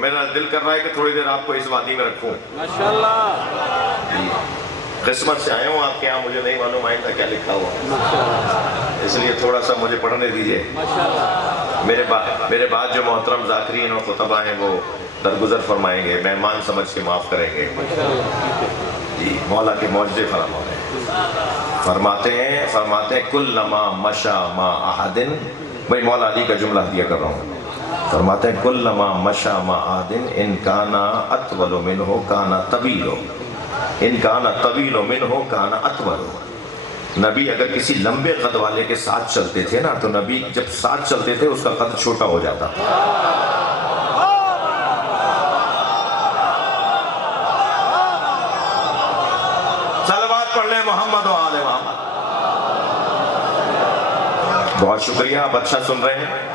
میرا دل کر رہا ہے کہ تھوڑی دیر آپ کو اس وادی میں رکھوں۔ ماشاءاللہ، قسمت سے آیا ہوں آپ کے یہاں، مجھے نہیں معلوم آئندہ کیا لکھا ہوا، اس لیے تھوڑا سا مجھے پڑھنے دیجئے۔ میرے بعد جو محترم ذاکرین اور خطبہ ہیں وہ درگزر فرمائیں گے، مہمان سمجھ کے معاف کریں گے۔ جی مولا کے معجزے فراہم ہو رہے ہیں۔ فرماتے ہیں کلما مشا ما احد، بھائی مولا علی کا جملہ دیا کر رہا ہوں۔ فرماتے ہیں کلما مشا ما احد ان کانا اطول منہ کانا طویل، ان کانا طویل منہ کانا اطول۔ نبی اگر کسی لمبے قد والے کے ساتھ چلتے تھے نا تو نبی جب ساتھ چلتے تھے اس کا قد چھوٹا ہو جاتا تھا۔ صلوات پڑھ لیں محمد و آل محمد۔ بہت شکریہ، آپ اچھا سن رہے ہیں۔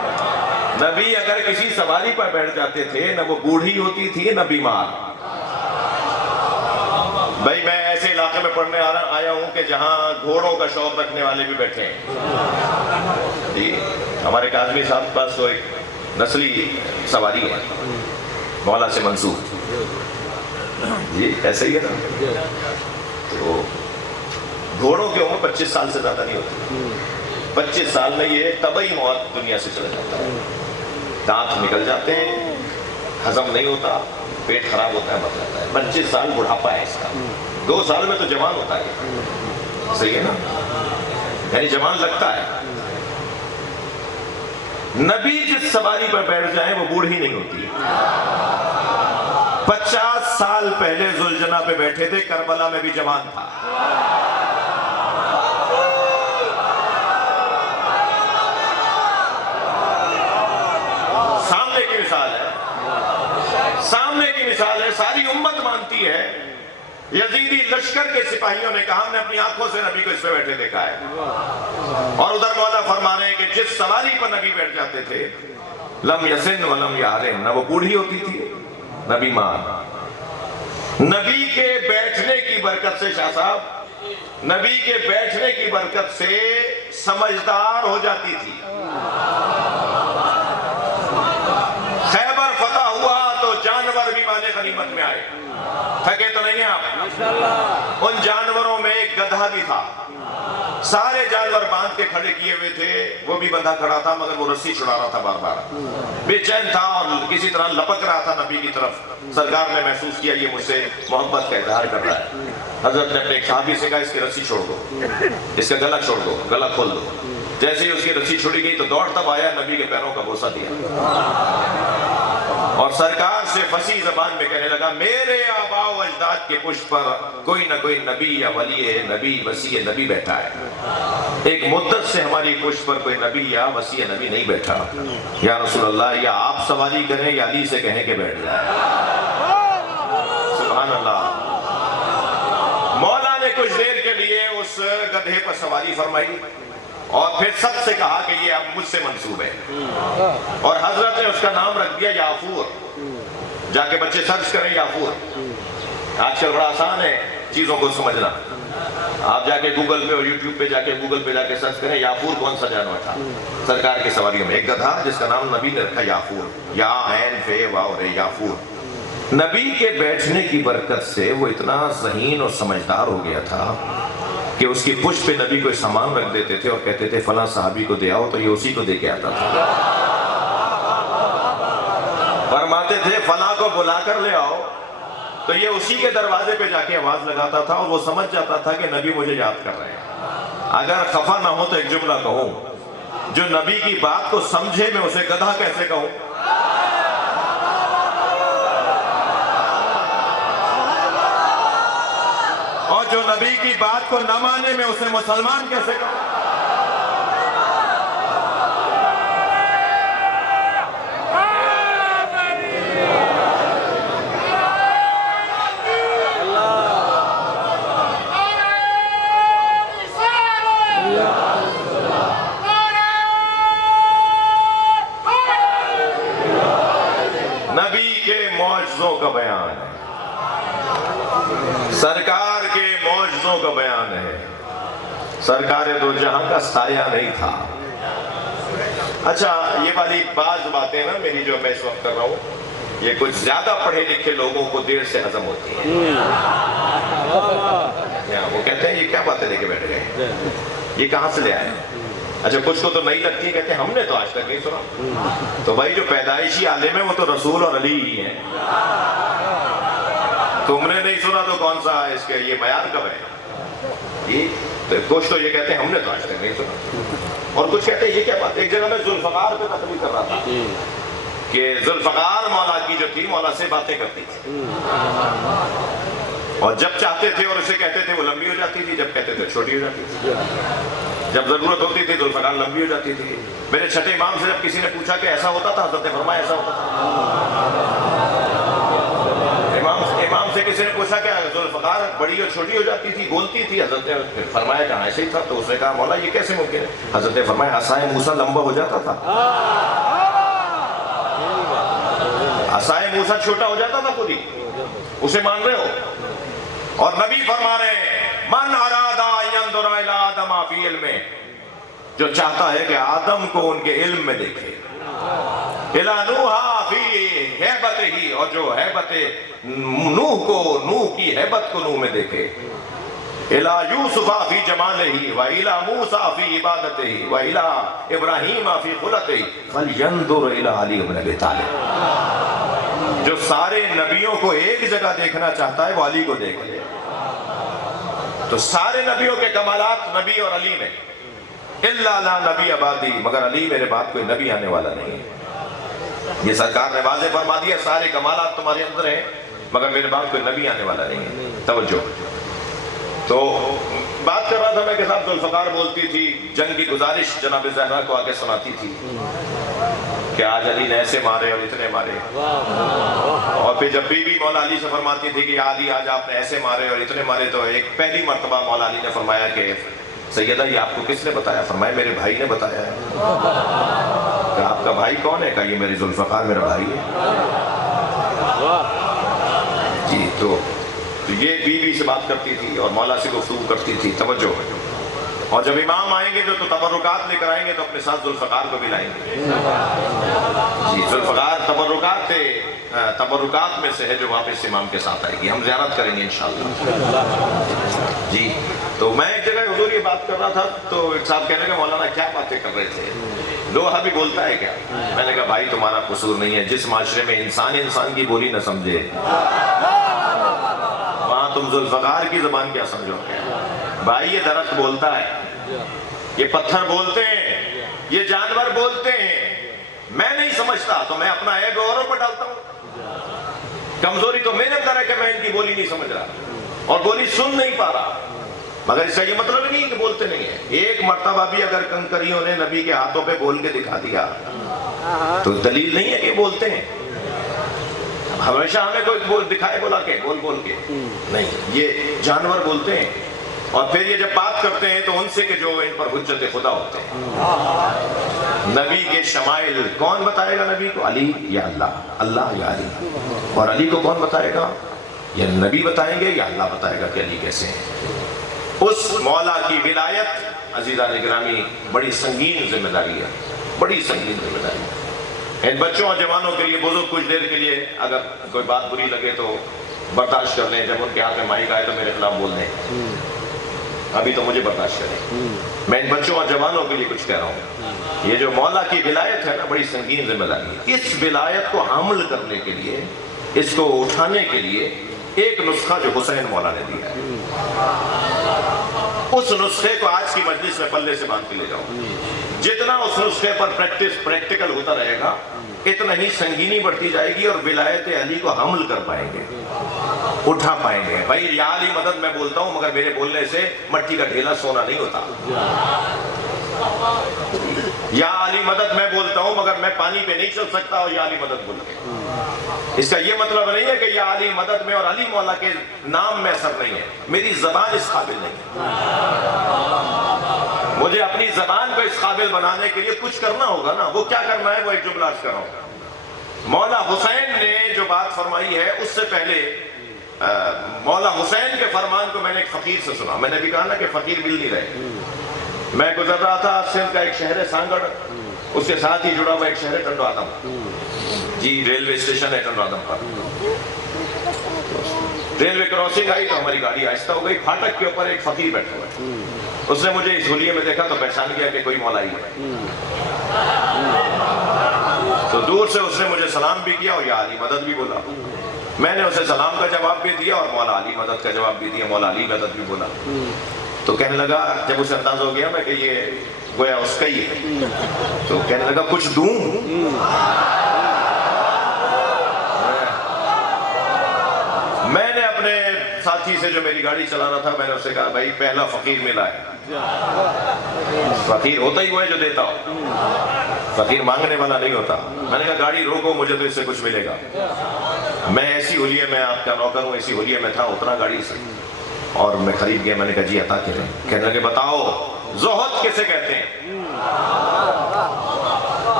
نبی اگر کسی سواری پر بیٹھ جاتے تھے نہ وہ بوڑھی ہوتی تھی نہ بیمار۔ بھائی میں ایسے علاقے میں پڑھنے آیا ہوں کہ جہاں گھوڑوں کا شوق رکھنے والے بھی بیٹھے ہیں۔ جی ہمارے کاظمی صاحب کے پاس تو ایک نسلی سواری ہے مولا سے منسوب، جی ایسے ہی ہے نا۔ تو گھوڑوں کی عمر 25 سال سے زیادہ نہیں ہوتی، 25 سال میں یہ طبعی موت دنیا سے چلا جاتا ہے، دانت نکل جاتے ہیں، ہضم نہیں ہوتا، پیٹ خراب ہوتا ہے، مر جاتا ہے۔ 25 سال بڑھاپا ہے اس کا، 2 سال میں تو جوان ہوتا ہے، صحیح ہے نا، یعنی جوان لگتا ہے۔ نبی جس سواری پر بیٹھ جائیں وہ بوڑھی نہیں ہوتی۔ 50 سال پہلے ذوالجناح پہ بیٹھے تھے، کربلا میں بھی جوان تھا۔ سامنے کی مثال ہے، ساری امت مانتی ہے۔ یزیدی لشکر کے سپاہیوں نے کہا ہم نے اپنی آنکھوں سے نبی کو اس پہ بیٹھے دیکھا ہے، اور ادھر مولا فرما رہے ہیں کہ جس سواری پر نبی بیٹھ جاتے تھے لم یسن ولم یعرن، نہ وہ بوڑھی ہوتی تھی نہ بیمار۔ نبی کے بیٹھنے کی برکت سے شاہ صاحب، نبی کے بیٹھنے کی برکت سے سمجھدار ہو جاتی تھی۔ خیبر فتح ہوا تو جانور بھی مال غنیمت میں آئے، تھکے تو نہیں ہیں آپ؟ ان جانوروں میں ایک گدھا بھی تھا، سارے جانور باندھ کے کھڑے کیے ہوئے تھے، وہ بھی بندھا کھڑا تھا مگر وہ رسی چھڑا رہا تھا بار بار، بے چین تھا اور کسی طرح لپک رہا تھا نبی کی طرف۔ سرکار نے محسوس کیا یہ مجھ سے محبت کا اظہار کر رہا ہے۔ حضرت نے اپنے ایک صحابی سے کہا اس کی رسی چھوڑ دو، اس کا گلا چھوڑ دو، گلا کھول دو۔ جیسے ہی اس کی رسی چھوڑی گئی تو دوڑ تب آیا، نبی کے پیروں کا بوسہ دیا اور سرکار سے فصیح زبان میں کہنے لگا میرے آباء و اجداد کے پشت پر کوئی نہ کوئی نبی یا ولی ہے، نبی وسیع نبی بیٹھا ہے، ایک مدت سے ہماری پشت پر کوئی نبی یا وسیع نبی نہیں بیٹھا۔ یا رسول اللہ یا آپ سواری کریں یا علی سے کہیں کہ بیٹھ جائے۔ سبحان اللہ۔ مولا نے کچھ دیر کے لیے اس گدھے پر سواری فرمائی اور پھر سب سے کہا کہ یہ اب مجھ سے منسوب ہے، اور حضرت نے اس کا نام رکھ دیا یافور۔ جا کے بچے سرچ کریں یافور، آج کل بڑا آسان ہے چیزوں کو سمجھنا۔ آپ جا کے گوگل پہ اور یوٹیوب پہ جا کے سرچ کریں یافور کون سا جانور تھا۔ سرکار کی سواریوں میں ایک گدھا جس کا نام نبی نے رکھا یافور، یا عین فے واو رے یافور۔ نبی کے بیٹھنے کی برکت سے وہ اتنا ذہین اور سمجھدار ہو گیا تھا کہ اس کی پشت پہ نبی کوئی سامان رکھ دیتے تھے اور کہتے تھے فلاں صحابی کو دے آؤ تو یہ اسی کو دے کے آتا تھا۔ فرماتے تھے فلاں کو بلا کر لے آؤ تو یہ اسی کے دروازے پہ جا کے آواز لگاتا تھا اور وہ سمجھ جاتا تھا کہ نبی مجھے یاد کر رہے ہیں۔ اگر خفا نہ ہو تو ایک جملہ کہوں، جو نبی کی بات کو سمجھے میں اسے گدھا کیسے کہوں؟ اور جو نبی کی بات کو نہ مانے میں اسے مسلمان کیسے کہوں؟ نبی کے معجزوں کا بیان ہے، سرکار کے معجزوں کا بیان ہے۔ سرکار دو جہاں کا سایہ نہیں تھا۔ اچھا یہ والی بعض باتیں نا میری جو میں اس وقت کر رہا ہوں یہ کچھ زیادہ پڑھے لکھے لوگوں کو دیر سے ہضم ہوتی ہیں۔ وہ کہتے ہیں یہ کیا باتیں لے کے بیٹھ گئے، یہ کہاں سے لے آئے؟ اچھا کچھ کو تو نہیں لگتی ہے، کہتے ہیں ہم نے تو آج تک نہیں سنا۔ تو بھائی جو پیدائشی عالم ہے وہ تو رسول اور علی ہی ہیں، تم نے نہیں سنا تو کون سا اس کے یہ معیار کب ہے؟ کچھ تو یہ کہتے ہیں ہم نے تو آج تک نہیں سنا، اور کچھ کہتے ہیں یہ کیا بات۔ ایک جگہ میں ذوالفقار پہ تقریر کر رہا تھا کہ ذوالفقار مولا کی جو تھی مولا سے باتیں کرتی تھی، اور جب چاہتے تھے اور اسے کہتے تھے وہ لمبی ہو جاتی تھی، جب کہتے تھے چھوٹی ہو جاتی تھی، جب ضرورت ہوتی تھی ذوالفقار لمبی ہو جاتی تھی۔ میرے چھٹے امام سے جب کسی نے پوچھا کہ ایسا ہوتا تھا، حضرت نے فرمایا ایسا ہوتا تھا۔ امام سے کسی نے پوچھا کہ ذوالفقار بڑی اور چھوٹی ہو جاتی تھی، بولتی تھی، حضرت نے فرمایا کہ ایسے ہی تھا۔ تو اس نے کہا مولا یہ کیسے ممکن ہے؟ حضرت نے فرمایا عصائے موسیٰ لمبا ہو جاتا تھا، عصائے موسیٰ چھوٹا ہو جاتا تھا خود ہی، اسے مان رہے ہو؟ اور نبی فرما رہے ہیں من اراد ان ينظر الى آدم فی علم، جو چاہتا ہے کہ آدم کو ان کے علم میں دیکھے، الى نوح فی ہیبتہ، اور جو ہیبت نوح کو، نوح کی ہیبت کو نوح میں دیکھے، الى یوسف فی جمالہ والى موسیٰ فی عبادتہ والى ابراہیم فی خلقہ فلینظر الى علی بن ابی طالب۔ جو سارے نبیوں کو ایک جگہ دیکھنا چاہتا ہے وہ علی کو دیکھ لے۔ تو سارے نبیوں کے کمالات نبی اور علی میں، الا لا نبی بعدی، مگر علی میرے بعد کوئی نبی آنے والا نہیں ہے۔ یہ سرکار نے واضح فرما دیا سارے کمالات تمہارے اندر ہیں مگر میرے بعد کوئی نبی آنے والا نہیں ہے۔ توجہ۔ تو بات کر رہا تھا میں کہ صاحب ذوالفقار بولتی تھی، جنگ کی گزارش جناب زہرا کو آگے سناتی تھی کہ آج علی نے ایسے مارے اور اتنے مارے، اور پھر جب بی بی مولا علی سے فرماتی تھی کہ علی آج آپ نے ایسے مارے اور اتنے مارے، تو ایک پہلی مرتبہ مولا علی نے فرمایا کہ سیدہ یہ آپ کو کس نے بتایا؟ فرمایا میرے بھائی نے بتایا ہے۔ کہ آپ کا بھائی کون ہے؟ کہا یہ میری ذوالفقار میرا بھائی ہے۔ جی تو یہ بیوی سے بات کرتی تھی اور مولا سے گفتگو کرتی تھی۔ توجہ۔ اور جب امام آئیں گے تو تبرکات لے کر آئیں گے تو اپنے ساتھ ذوالفقار کو بھی لائیں گے. جی ذوالفقار تبرکات میں سے ہے جو واپس امام کے ساتھ آئے گی. ہم زیارت کریں گے انشاءاللہ. جی تو میں ایک جگہ حضور یہ بات کر رہا تھا تو ایک صاحب کہنے لگے مولانا کیا باتیں کر رہے تھے, لوہا بھی بولتا ہے کیا؟ میں نے کہا بھائی تمہارا قصور نہیں ہے, جس معاشرے میں انسان کی بولی نہ سمجھے وہاں تم ذوالفقار کی زبان کیا سمجھو گے؟ بھائی یہ درخت بولتا ہے, یہ پتھر بولتے ہیں, یہ جانور بولتے ہیں, میں نہیں سمجھتا تو میں اپنا عیب اوروں پر ڈالتا ہوں. کمزوری تو میرے اندر ہے کہ میں ان کی بولی نہیں سمجھ رہا اور بولی سن نہیں پا رہا, مگر اس کا یہ مطلب نہیں کہ بولتے نہیں ہیں. ایک مرتبہ بھی اگر کنکریوں نے نبی کے ہاتھوں پہ بول کے دکھا دیا تو دلیل نہیں ہے کہ بولتے ہیں. ہمیشہ ہمیں کوئی دکھائے بولا کے بول کے نہیں, یہ جانور بولتے ہیں. اور پھر یہ جب بات کرتے ہیں تو ان سے کہ جو ان پر حجت خدا ہوتے ہیں. نبی کے شمائل کون بتائے گا نبی کو؟ علی یا اللہ, اللہ یا علی. اور علی کو کون بتائے گا؟ یا نبی بتائیں گے یا اللہ بتائے گا کہ علی کیسے ہیں. اس مولا کی ولایت عزیزان گرامی بڑی سنگین ذمہ داری ہے, بڑی سنگین ذمہ داری ہے. ان بچوں اور جوانوں کے لیے بزرگ کچھ دیر کے لیے اگر کوئی بات بری لگے تو برداشت کر لیں, جب ان کے ہاتھ میں مائک آئے تو میرے خلاف بول دیں, ابھی تو مجھے برداشت کریں. میں ان بچوں اور جوانوں کے لیے کچھ کہہ رہا ہوں. یہ جو مولا کی ولایت ہے نا بڑی سنگین ذمہ داری ہے. اس ولایت کو حامل کرنے کے لیے, اس کو اٹھانے کے لیے ایک نسخہ جو حسین مولا نے دیا ہے, اس نسخے کو آج کی مجلس میں پلے سے باندھ کے لے جاؤ. جتنا اس نسخے پر پریکٹیکل ہوتا رہے گا اتنا ہی سنگینی بڑھتی جائے گی اور ولایت علی کو حمل کر پائیں گے, اٹھا پائیں گے. بھائی یا علی مدد میں بولتا ہوں مگر میرے بولنے سے مٹی کا ڈھیلا سونا نہیں ہوتا. یا علی مدد میں بولتا ہوں مگر میں پانی پہ نہیں چل سکتا اور یا علی مدد بول کے. اس کا یہ مطلب نہیں ہے کہ یا علی مدد میں اور علی مولا کے نام میں اثر نہیں ہے. میری زبان اس قابل نہیں ہے. مجھے اپنی زبان کو اس قابل بنانے کے لیے کچھ کرنا ہوگا نا. وہ کیا کرنا ہے وہ ایک جملہ عرض کر رہا ہوں. مولا حسین نے جو بات فرمائی ہے اس سے پہلے مولا حسین کے فرمان کو میں نے ایک فقیر سے سنا. میں نے بھی کہا نا کہ فقیر مل نہیں رہے. میں گزر رہا تھا سندھ کا ایک شہر ہے سانگڑ, اس کے ساتھ ہی جڑا ہوا ایک شہر ہے ٹنڈو آدم. جی ریلوے اسٹیشن ہے ٹنڈو آدم پر. ریلوے کراسنگ آئی تو ہماری گاڑی آہستہ ہو گئی. پھاٹک کے اوپر ایک فقیر بیٹھا ہوا ہے. اس نے مجھے اس حلیے میں دیکھا تو پہچان گیا کہ کوئی مولا ہی ہے. تو دور سے اس نے مجھے سلام بھی کیا اور یا علی مدد بھی بولا. میں نے اسے سلام کا جواب بھی دیا اور مولا علی مدد کا جواب بھی دیا. مولا علی مدد بھی بولا. تو کہنے لگا جب اسے انداز ہو گیا میں کہ یہ گویا اس کا ہی ہے, تو کہنے لگا کچھ دوں. میں نے اپنے ساتھی سے جو میری گاڑی چلا رہا تھا میں نے اسے کہا بھائی پہلا فقیر ملا ہے. فقیر ہوتا ہی وہ ہے جو دیتا ہو, فقیر مانگنے والا نہیں ہوتا. میں نے کہا گاڑی روکو, مجھے تو اس سے کچھ ملے گا. میں ایسی حلیے میں آپ کا نوکر ہوں, ایسی حلیے میں تھا, اتنا گاڑی سے اور میں خرید گیا. میں نے کہا جی عطا کریں. کہنے لگے بتاؤ زہد کسے کہتے ہیں؟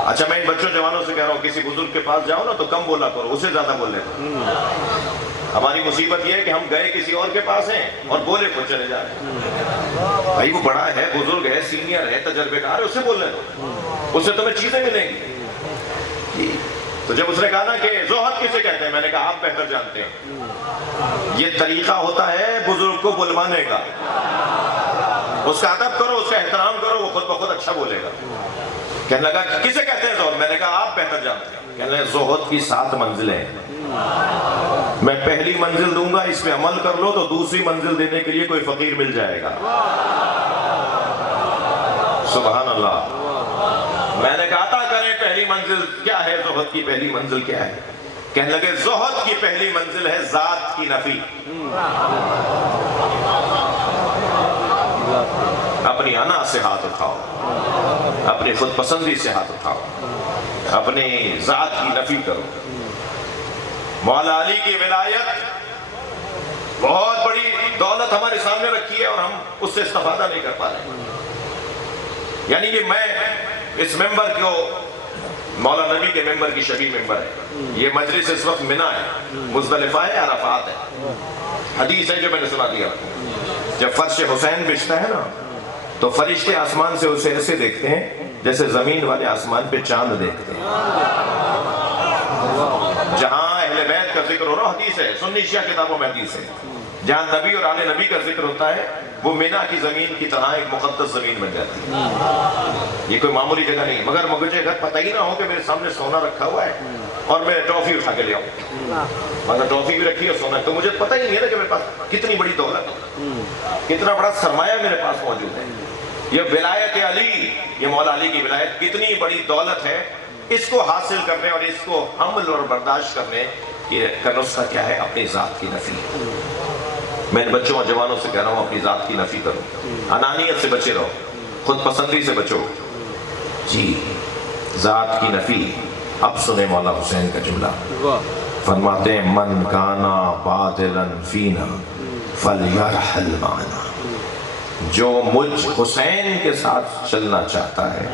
اچھا میں ان بچوں جوانوں سے کہہ رہا ہوں کسی بزرگ کے پاس جاؤ نا تو کم بولا کرو, اسے زیادہ بول لیتے. ہماری مصیبت یہ ہے کہ ہم گئے کسی اور کے پاس ہیں اور بولے خود چلے جا رہے ہیں. بھائی وہ بڑا ہے, بزرگ ہے, سینئر ہے, تجربے کار ہے, اسے بولنے دو, اس سے تمہیں چیزیں ملیں گی. تو جب اس نے کہا نا کہ زہد کسے کہتے ہیں, میں نے کہا آپ بہتر جانتے ہیں. یہ طریقہ ہوتا ہے بزرگ کو بلوانے کا. اس کا ادب کرو, اس کا احترام کرو, وہ خود بخود اچھا بولے گا. کہنے لگا کسے کہتے ہیں زہد؟ میں نے کہا آپ بہتر جانتے ہیں. کہنے لگا زہد کی 7 منزلیں. میں پہلی منزل دوں گا, اس پہ عمل کر لو تو دوسری منزل دینے کے لیے کوئی فقیر مل جائے گا. سبحان اللہ. میں نے کہا عطا کریں پہلی منزل کیا ہے, زہد کی پہلی منزل کیا ہے؟ کہنے لگے زہد کی پہلی منزل ہے ذات کی نفی. اپنی انا سے ہاتھ اٹھاؤ, اپنی خود پسندی سے ہاتھ اٹھاؤ, اپنی ذات کی نفی کرو. مولا علی کی ولایت بہت بڑی دولت ہمارے سامنے رکھی ہے اور ہم اس سے استفادہ نہیں کر پا رہے. یعنی کہ میں اس ممبر کو مولا نبی کے ممبر کی شبیہ ممبر ہے. یہ مجلس اس وقت منی ہے, مزدلفہ ہے, عرفات ہے. حدیث ہے جو میں نے سنا دیا, جب فرش حسین بچھتا ہے نا تو فرشتے آسمان سے اسے ایسے دیکھتے ہیں جیسے زمین والے آسمان پہ چاند دیکھتے ہیں۔ جہاں اہل بیت کا ذکر ہو رہا، حدیث ہے، سنی شیعہ کتابوں میں حدیث ہے، جہاں نبی اور آل نبی کا ذکر ہوتا ہے وہ مینا کی زمین کی طرح ایک مقدس زمین بن جاتی ہے۔ یہ کوئی معمولی جگہ نہیں ہے، مگر مجھے اگر پتہ ہی نہ ہو کہ میرے سامنے سونا رکھا ہوا ہے اور میں ٹرافی اٹھا کے لے آؤں، مگر ٹرافی بھی رکھی ہے سونا، تو مجھے پتہ ہی نہیں ہے نا کہ میرے پاس کتنی بڑی دولت ہے، کتنا بڑا سرمایہ میرے پاس موجود ہے۔ یہ ولایت علی، یہ مولا علی کی ولایت کتنی بڑی دولت ہے، اس کو حاصل کرنے اور اس کو حمل اور برداشت کرنے کا نسخہ کیا ہے؟ اپنی ذات کی نفی۔ میں بچوں اور جوانوں سے کہہ رہا ہوں اپنی ذات کی نفی کرو، انانیت سے بچے رہو، خود پسندی سے بچو جی، ذات کی نفی۔ اب سنیں مولا حسین کا جملہ، فرماتے ہیں من کانا باطلا فینا فلیرحل معنا، جو مجھ حسین کے ساتھ چلنا چاہتا ہے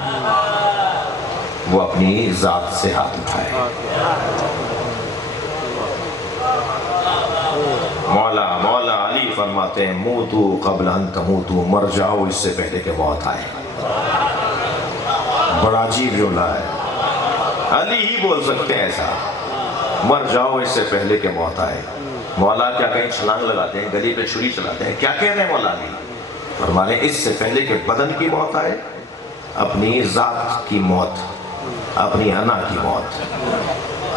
وہ اپنی ذات سے ہاتھ اٹھائے۔ مولا علی فرماتے ہیں موتو قبل ان تموتو، مر جاؤ اس سے پہلے کہ موت آئے۔ بڑا عجیب جملہ ہے، علی ہی بول سکتے ہیں ایسا، مر جاؤ اس سے پہلے کہ موت آئے۔ مولا کیا کہیں چھلانگ لگاتے ہیں، گلی پہ چھری چلاتے ہیں؟ کیا کہہ رہے ہیں مولا علی؟ فرمانے اس سے پہلے کہ بدن کی موت آئے، اپنی ذات کی موت، اپنی انا کی موت،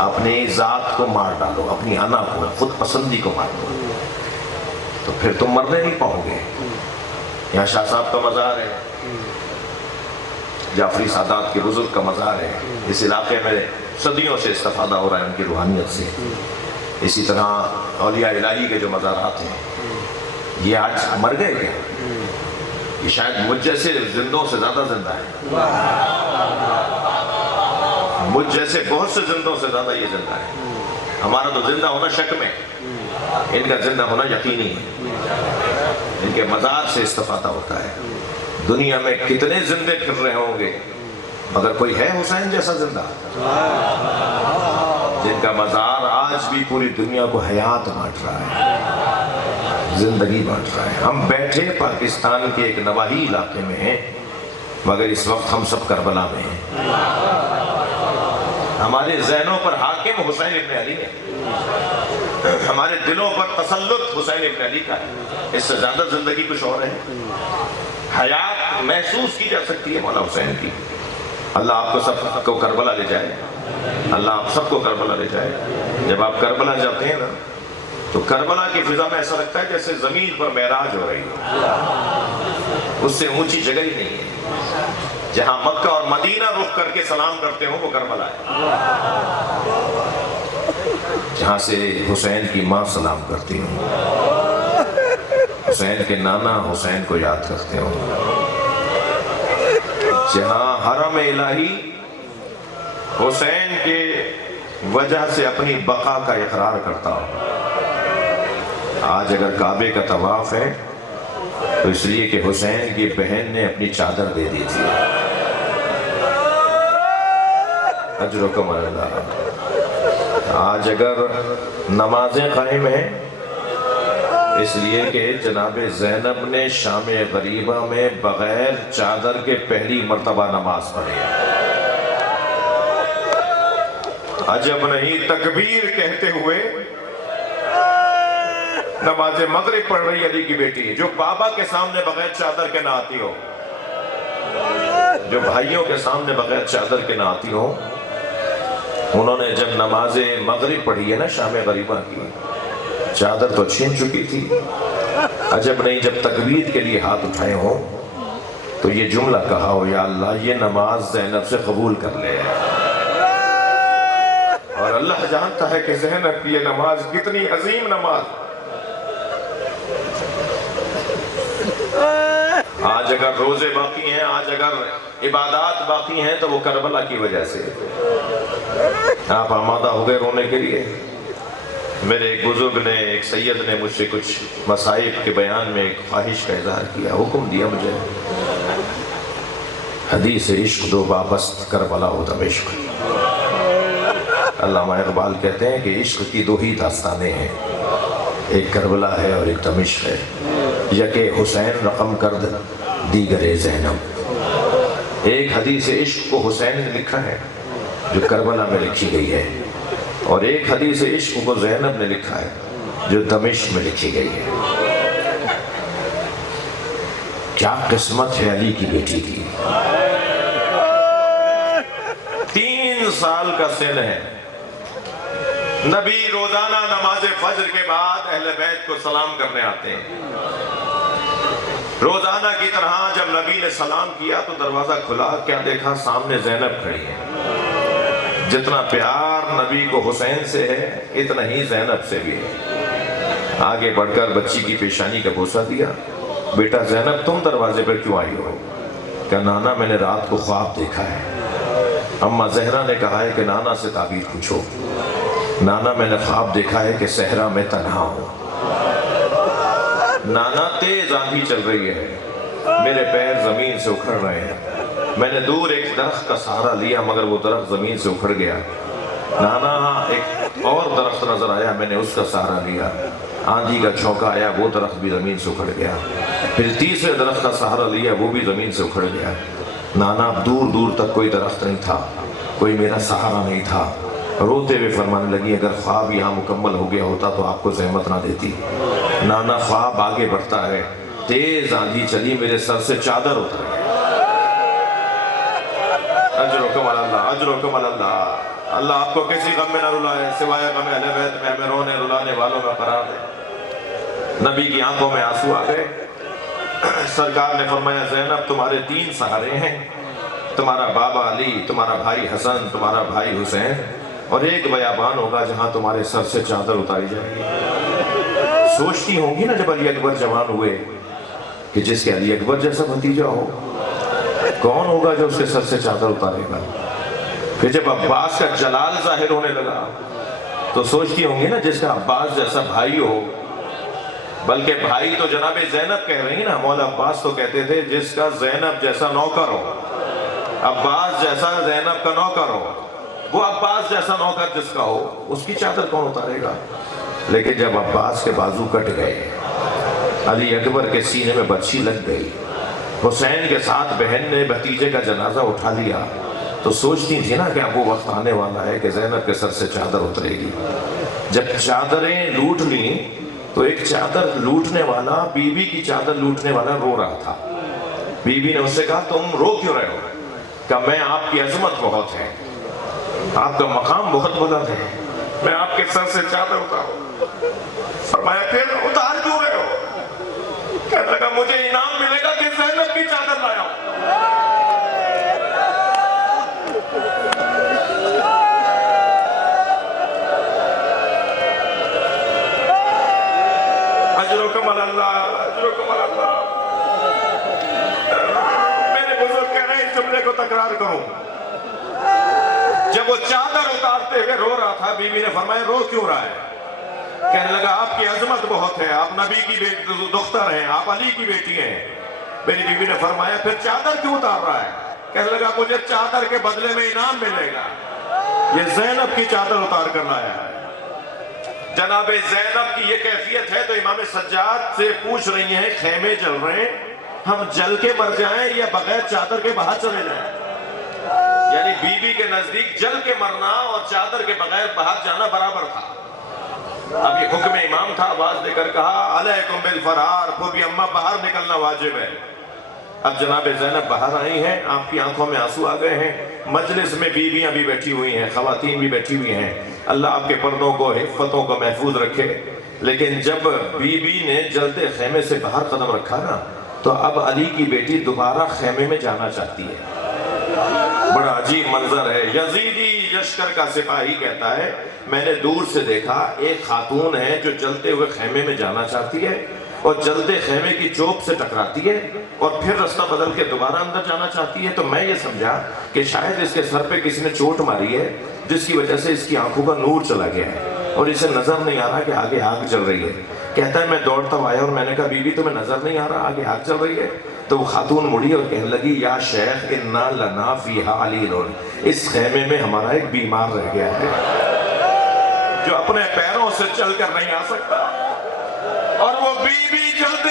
اپنی ذات کو مار ڈالو، اپنی انا کو، خود پسندی کو مار دو، تو پھر تم مرنے نہیں پاؤ گے۔ یہاں شاہ صاحب کا مزار ہے، جعفری سادات کے بزرگ کا مزار ہے، اس علاقے میں صدیوں سے استفادہ ہو رہا ہے ان کی روحانیت سے۔ اسی طرح اولیاء الہی کے جو مزارات ہیں، یہ آج مر گئے کیا؟ یہ شاید مجھ جیسے زندوں سے زیادہ زندہ ہے، مجھ جیسے بہت سے زندوں سے زیادہ یہ زندہ ہے۔ ہمارا تو زندہ ہونا شک میں، ان کا زندہ ہونا یقینی ہے، ان کے مزار سے استفادہ ہوتا ہے۔ دنیا میں کتنے زندے پھر رہے ہوں گے مگر کوئی ہے حسین جیسا زندہ، جن کا مزار آج بھی پوری دنیا کو حیات بانٹ رہا ہے، زندگی بانٹ رہا ہے۔ ہم بیٹھے پاکستان کے ایک نواحی علاقے میں ہیں مگر اس وقت ہم سب کربلا میں ہیں۔ ہمارے ذہنوں پر حاکم حسین ابن علی ہے، ہمارے دلوں پر تسلط حسین ابن علی کا ہے۔ اس سے زیادہ زندگی کچھ اور ہے؟ حیات محسوس کی جا سکتی ہے مولا حسین کی۔ اللہ آپ کو سب کو کربلا لے جائے، اللہ آپ سب کو کربلا لے جائے۔ جب آپ کربلا جاتے ہیں نا تو کربلا کی فضا میں ایسا لگتا ہے جیسے زمین پر معراج ہو رہی ہو، اس سے اونچی جگہ ہی نہیں ہے۔ جہاں مکہ اور مدینہ رخ کر کے سلام کرتے ہوں وہ کربلا ہے، جہاں سے حسین کی ماں سلام کرتی ہوں، حسین کے نانا حسین کو یاد کرتے ہوں، جہاں حرم الہی حسین کے وجہ سے اپنی بقا کا اقرار کرتا ہوں۔ آج اگر کعبے کا طواف ہے تو اس لیے کہ حسین کی بہن نے اپنی چادر دے دی تھی۔ اجرکم اللہ۔ آج اگر نمازیں قائم ہیں اس لیے کہ جناب زینب نے شام غریبہ میں بغیر چادر کے پہلی مرتبہ نماز پڑھی۔ عجب نہیں، تکبیر کہتے ہوئے نماز مغرب پڑھ رہی علی کی بیٹی، جو بابا کے سامنے بغیر چادر کے نہ آتی ہو، جو بھائیوں کے سامنے بغیر چادر کے نہ آتی ہو، انہوں نے جب نماز مغرب پڑھی ہے نا شام غریبہ کی، چادر تو چھین چکی تھی۔ عجب نہیں جب تکبیر کے لیے ہاتھ اٹھائے ہوں تو یہ جملہ کہا ہو، یا اللہ یہ نماز زینب سے قبول کر لے۔ اور اللہ جانتا ہے کہ زینب کی یہ نماز کتنی عظیم نماز۔ آج اگر روزے باقی ہیں، آج اگر عبادات باقی ہیں تو وہ کربلا کی وجہ سے۔ آپ آمادہ ہو گئے رونے کے لیے؟ میرے ایک بزرگ نے، ایک سید نے مجھ سے کچھ مصائب کے بیان میں ایک خواہش کا اظہار کیا، حکم دیا مجھے، حدیث عشق دو بابست کربلا و دمشق۔ علامہ اقبال کہتے ہیں کہ عشق کی دو ہی داستانیں ہیں، ایک کربلا ہے اور ایک دمشق ہے۔ یکے حسین رقم کرد دیگر زینب۔ ایک حدیث عشق کو حسین نے لکھا ہے جو کربلا میں لکھی گئی ہے، اور ایک حدیث عشق کو زینب نے لکھا ہے جو دمشق میں لکھی گئی ہے۔ کیا قسمت ہے علی کی بیٹی کی۔ 3 سال کا سن ہے، نبی روزانہ نماز فجر کے بعد اہل بیت کو سلام کرنے آتے ہیں۔ روزانہ کی طرح جب نبی نے سلام کیا تو دروازہ کھلا، کیا دیکھا؟ سامنے زینب کھڑی ہے۔ جتنا پیار نبی کو حسین سے ہے اتنا ہی زینب سے بھی ہے۔ آگے بڑھ کر بچی کی پیشانی کا بوسہ دیا۔ بیٹا زینب، تم دروازے پر کیوں آئی ہو؟ کہا نانا میں نے رات کو خواب دیکھا ہے۔ اماں زہرا نے کہا ہے کہ نانا سے تعبیر پوچھو۔ نانا میں نے خواب دیکھا ہے کہ صحرا میں تنہا ہوں۔ نانا تیز آندھی چل رہی ہے، میرے پیر زمین سے اکھڑ رہے ہیں۔ میں نے دور ایک درخت کا سہارا لیا مگر وہ درخت زمین سے اکھڑ گیا۔ نانا ایک اور درخت نظر آیا، میں نے اس کا سہارا لیا، آندھی کا جھونکا آیا، وہ درخت بھی زمین سے اکھڑ گیا۔ پھر تیسرے درخت کا سہارا لیا، وہ بھی زمین سے اکھڑ گیا۔ نانا اب دور دور تک کوئی درخت نہیں تھا، کوئی میرا سہارا نہیں تھا۔ روتے ہوئے فرمانے لگی اگر خواب یہاں مکمل ہو گیا ہوتا تو آپ کو زحمت نہ دیتی۔ نانا خواب آگے بڑھتا ہے، تیز آندھی چلی، میرے سر سے چادر اتر گئی۔ اجرکم اللہ، اجرکم اللہ۔ اللہ آپ کو کسی غم میں نہ رلائے سوائے غم اہل بیت میں، ہمیں رونے رلانے والوں میں قرار دے۔ نبی کی آنکھوں میں آنسو آ گئے۔ سرکار نے فرمایا زینب تمہارے 3 سہارے ہیں، تمہارا بابا علی، تمہارا بھائی حسن، تمہارا بھائی حسین، اور ایک بیابان ہوگا جہاں تمہارے سر سے چادر اتاری جائے گی۔ سوچتی ہوں گی نا جب علی اکبر جوان ہوئے کہ جس کے علی اکبر جیسا بھتیجا ہو، کون ہوگا جو اس کے سر سے چادر اتارے گا؟ پھر جب عباس کا جلال ظاہر ہونے لگا تو سوچتی ہوں گی نا جس کا عباس جیسا بھائی ہو، بلکہ بھائی تو جناب زینب کہہ رہی نا، مولا عباس تو کہتے تھے جس کا زینب جیسا نوکر ہو، عباس جیسا زینب کا نوکر ہو، وہ عباس جیسا نوکر جس کا ہو اس کی چادر کون اتارے گا؟ لیکن جب عباس کے بازو کٹ گئے، علی اکبر کے سینے میں برچھی لگ گئی، حسین کے ساتھ بہن نے بھتیجے کا جنازہ اٹھا لیا، تو سوچتی تھی نا کہ اب وہ وقت آنے والا ہے کہ زینب کے سر سے چادر اترے گی۔ جب چادریں لوٹ لیں تو ایک چادر لوٹنے والا، بی بی کی چادر لوٹنے والا رو رہا تھا۔ بی بی نے اس سے کہا تم رو کیوں رہے ہو؟ کہا میں آپ کی عظمت بہت ہے، آپ کا مقام بہت بلند ہے، میں آپ کے سر سے چادر اتاروں۔ فرمایا پھر اتار کیوں رہے ہو؟ کہنے لگا مجھے انعام ملے گا کہ زینب کی چادر لایا ہوں۔ اجرکم اللہ، اجرکم اللہ۔ میرے بزرگ کہہ رہے ہیں اس جملے کو تکرار کروں۔ جب وہ چادر اتارتے ہوئے رو رہا تھا، بی بی نے فرمایا رو کیوں رہا ہے؟ کہنے لگا آپ کی عظمت بہت ہے، آپ نبی کی دختر ہیں، آپ علی کی بیٹی ہیں۔ میری بی بی نے فرمایا پھر چادر کیوں اتار رہا ہے؟ کہنے لگا مجھے چادر کے بدلے میں انعام ملے گا، یہ زینب کی چادر اتار کر لایا ہے۔ جناب زینب کی یہ کیفیت ہے تو امام سجاد سے پوچھ رہی ہیں خیمے جل رہے ہیں، ہم جل کے مر جائیں یا بغیر چادر کے باہر چلے جائیں؟ یعنی بی بی کے نزدیک جل کے مرنا اور چادر کے بغیر باہر جانا برابر تھا۔ اب یہ حکم امام تھا، آواز دے کر کہا علیکم بالفرار، پھوپھی اماں باہر نکلنا واجب ہے۔ اب جناب زینب باہر آئی ہیں، آپ کی آنکھوں میں آنسو آ گئے ہیں، مجلس میں بیویاں بھی بیٹھی ہوئی ہیں، خواتین بھی بیٹھی ہوئی ہیں، اللہ آپ کے پردوں کو، حفتوں کو محفوظ رکھے۔ لیکن جب بی بی نے جلتے خیمے سے باہر قدم رکھا نا تو اب علی کی بیٹی دوبارہ خیمے میں جانا چاہتی ہے۔ بڑا عجیب منظر ہے۔ یزیدی لشکر کا سپاہی کہتا ہے میں نے دور سے دیکھا ایک خاتون ہے جو جلتے ہوئے خیمے میں جانا چاہتی ہے اور جلتے خیمے کی چوب سے ٹکراتی ہے اور پھر رستہ بدل کے دوبارہ اندر جانا چاہتی ہے۔ تو میں یہ سمجھا کہ شاید اس کے سر پہ کسی نے چوٹ ماری ہے جس کی وجہ سے اس کی آنکھوں کا نور چلا گیا ہے اور اسے نظر نہیں آ رہا کہ آگے آگ چل رہی ہے۔ کہتا ہے میں دوڑتا آیا اور میں نے کہا بی بی تمہیں نظر نہیں آ رہا آگے آگ چل رہی ہے؟ تو وہ خاتون مڑی اور کہنے لگی یا شیخ انا لنا فیہا علیلون، اس خیمے میں ہمارا ایک بیمار رہ گیا ہے جو اپنے پیروں سے چل کر نہیں آ سکتا۔ اور وہ بی بی جلتے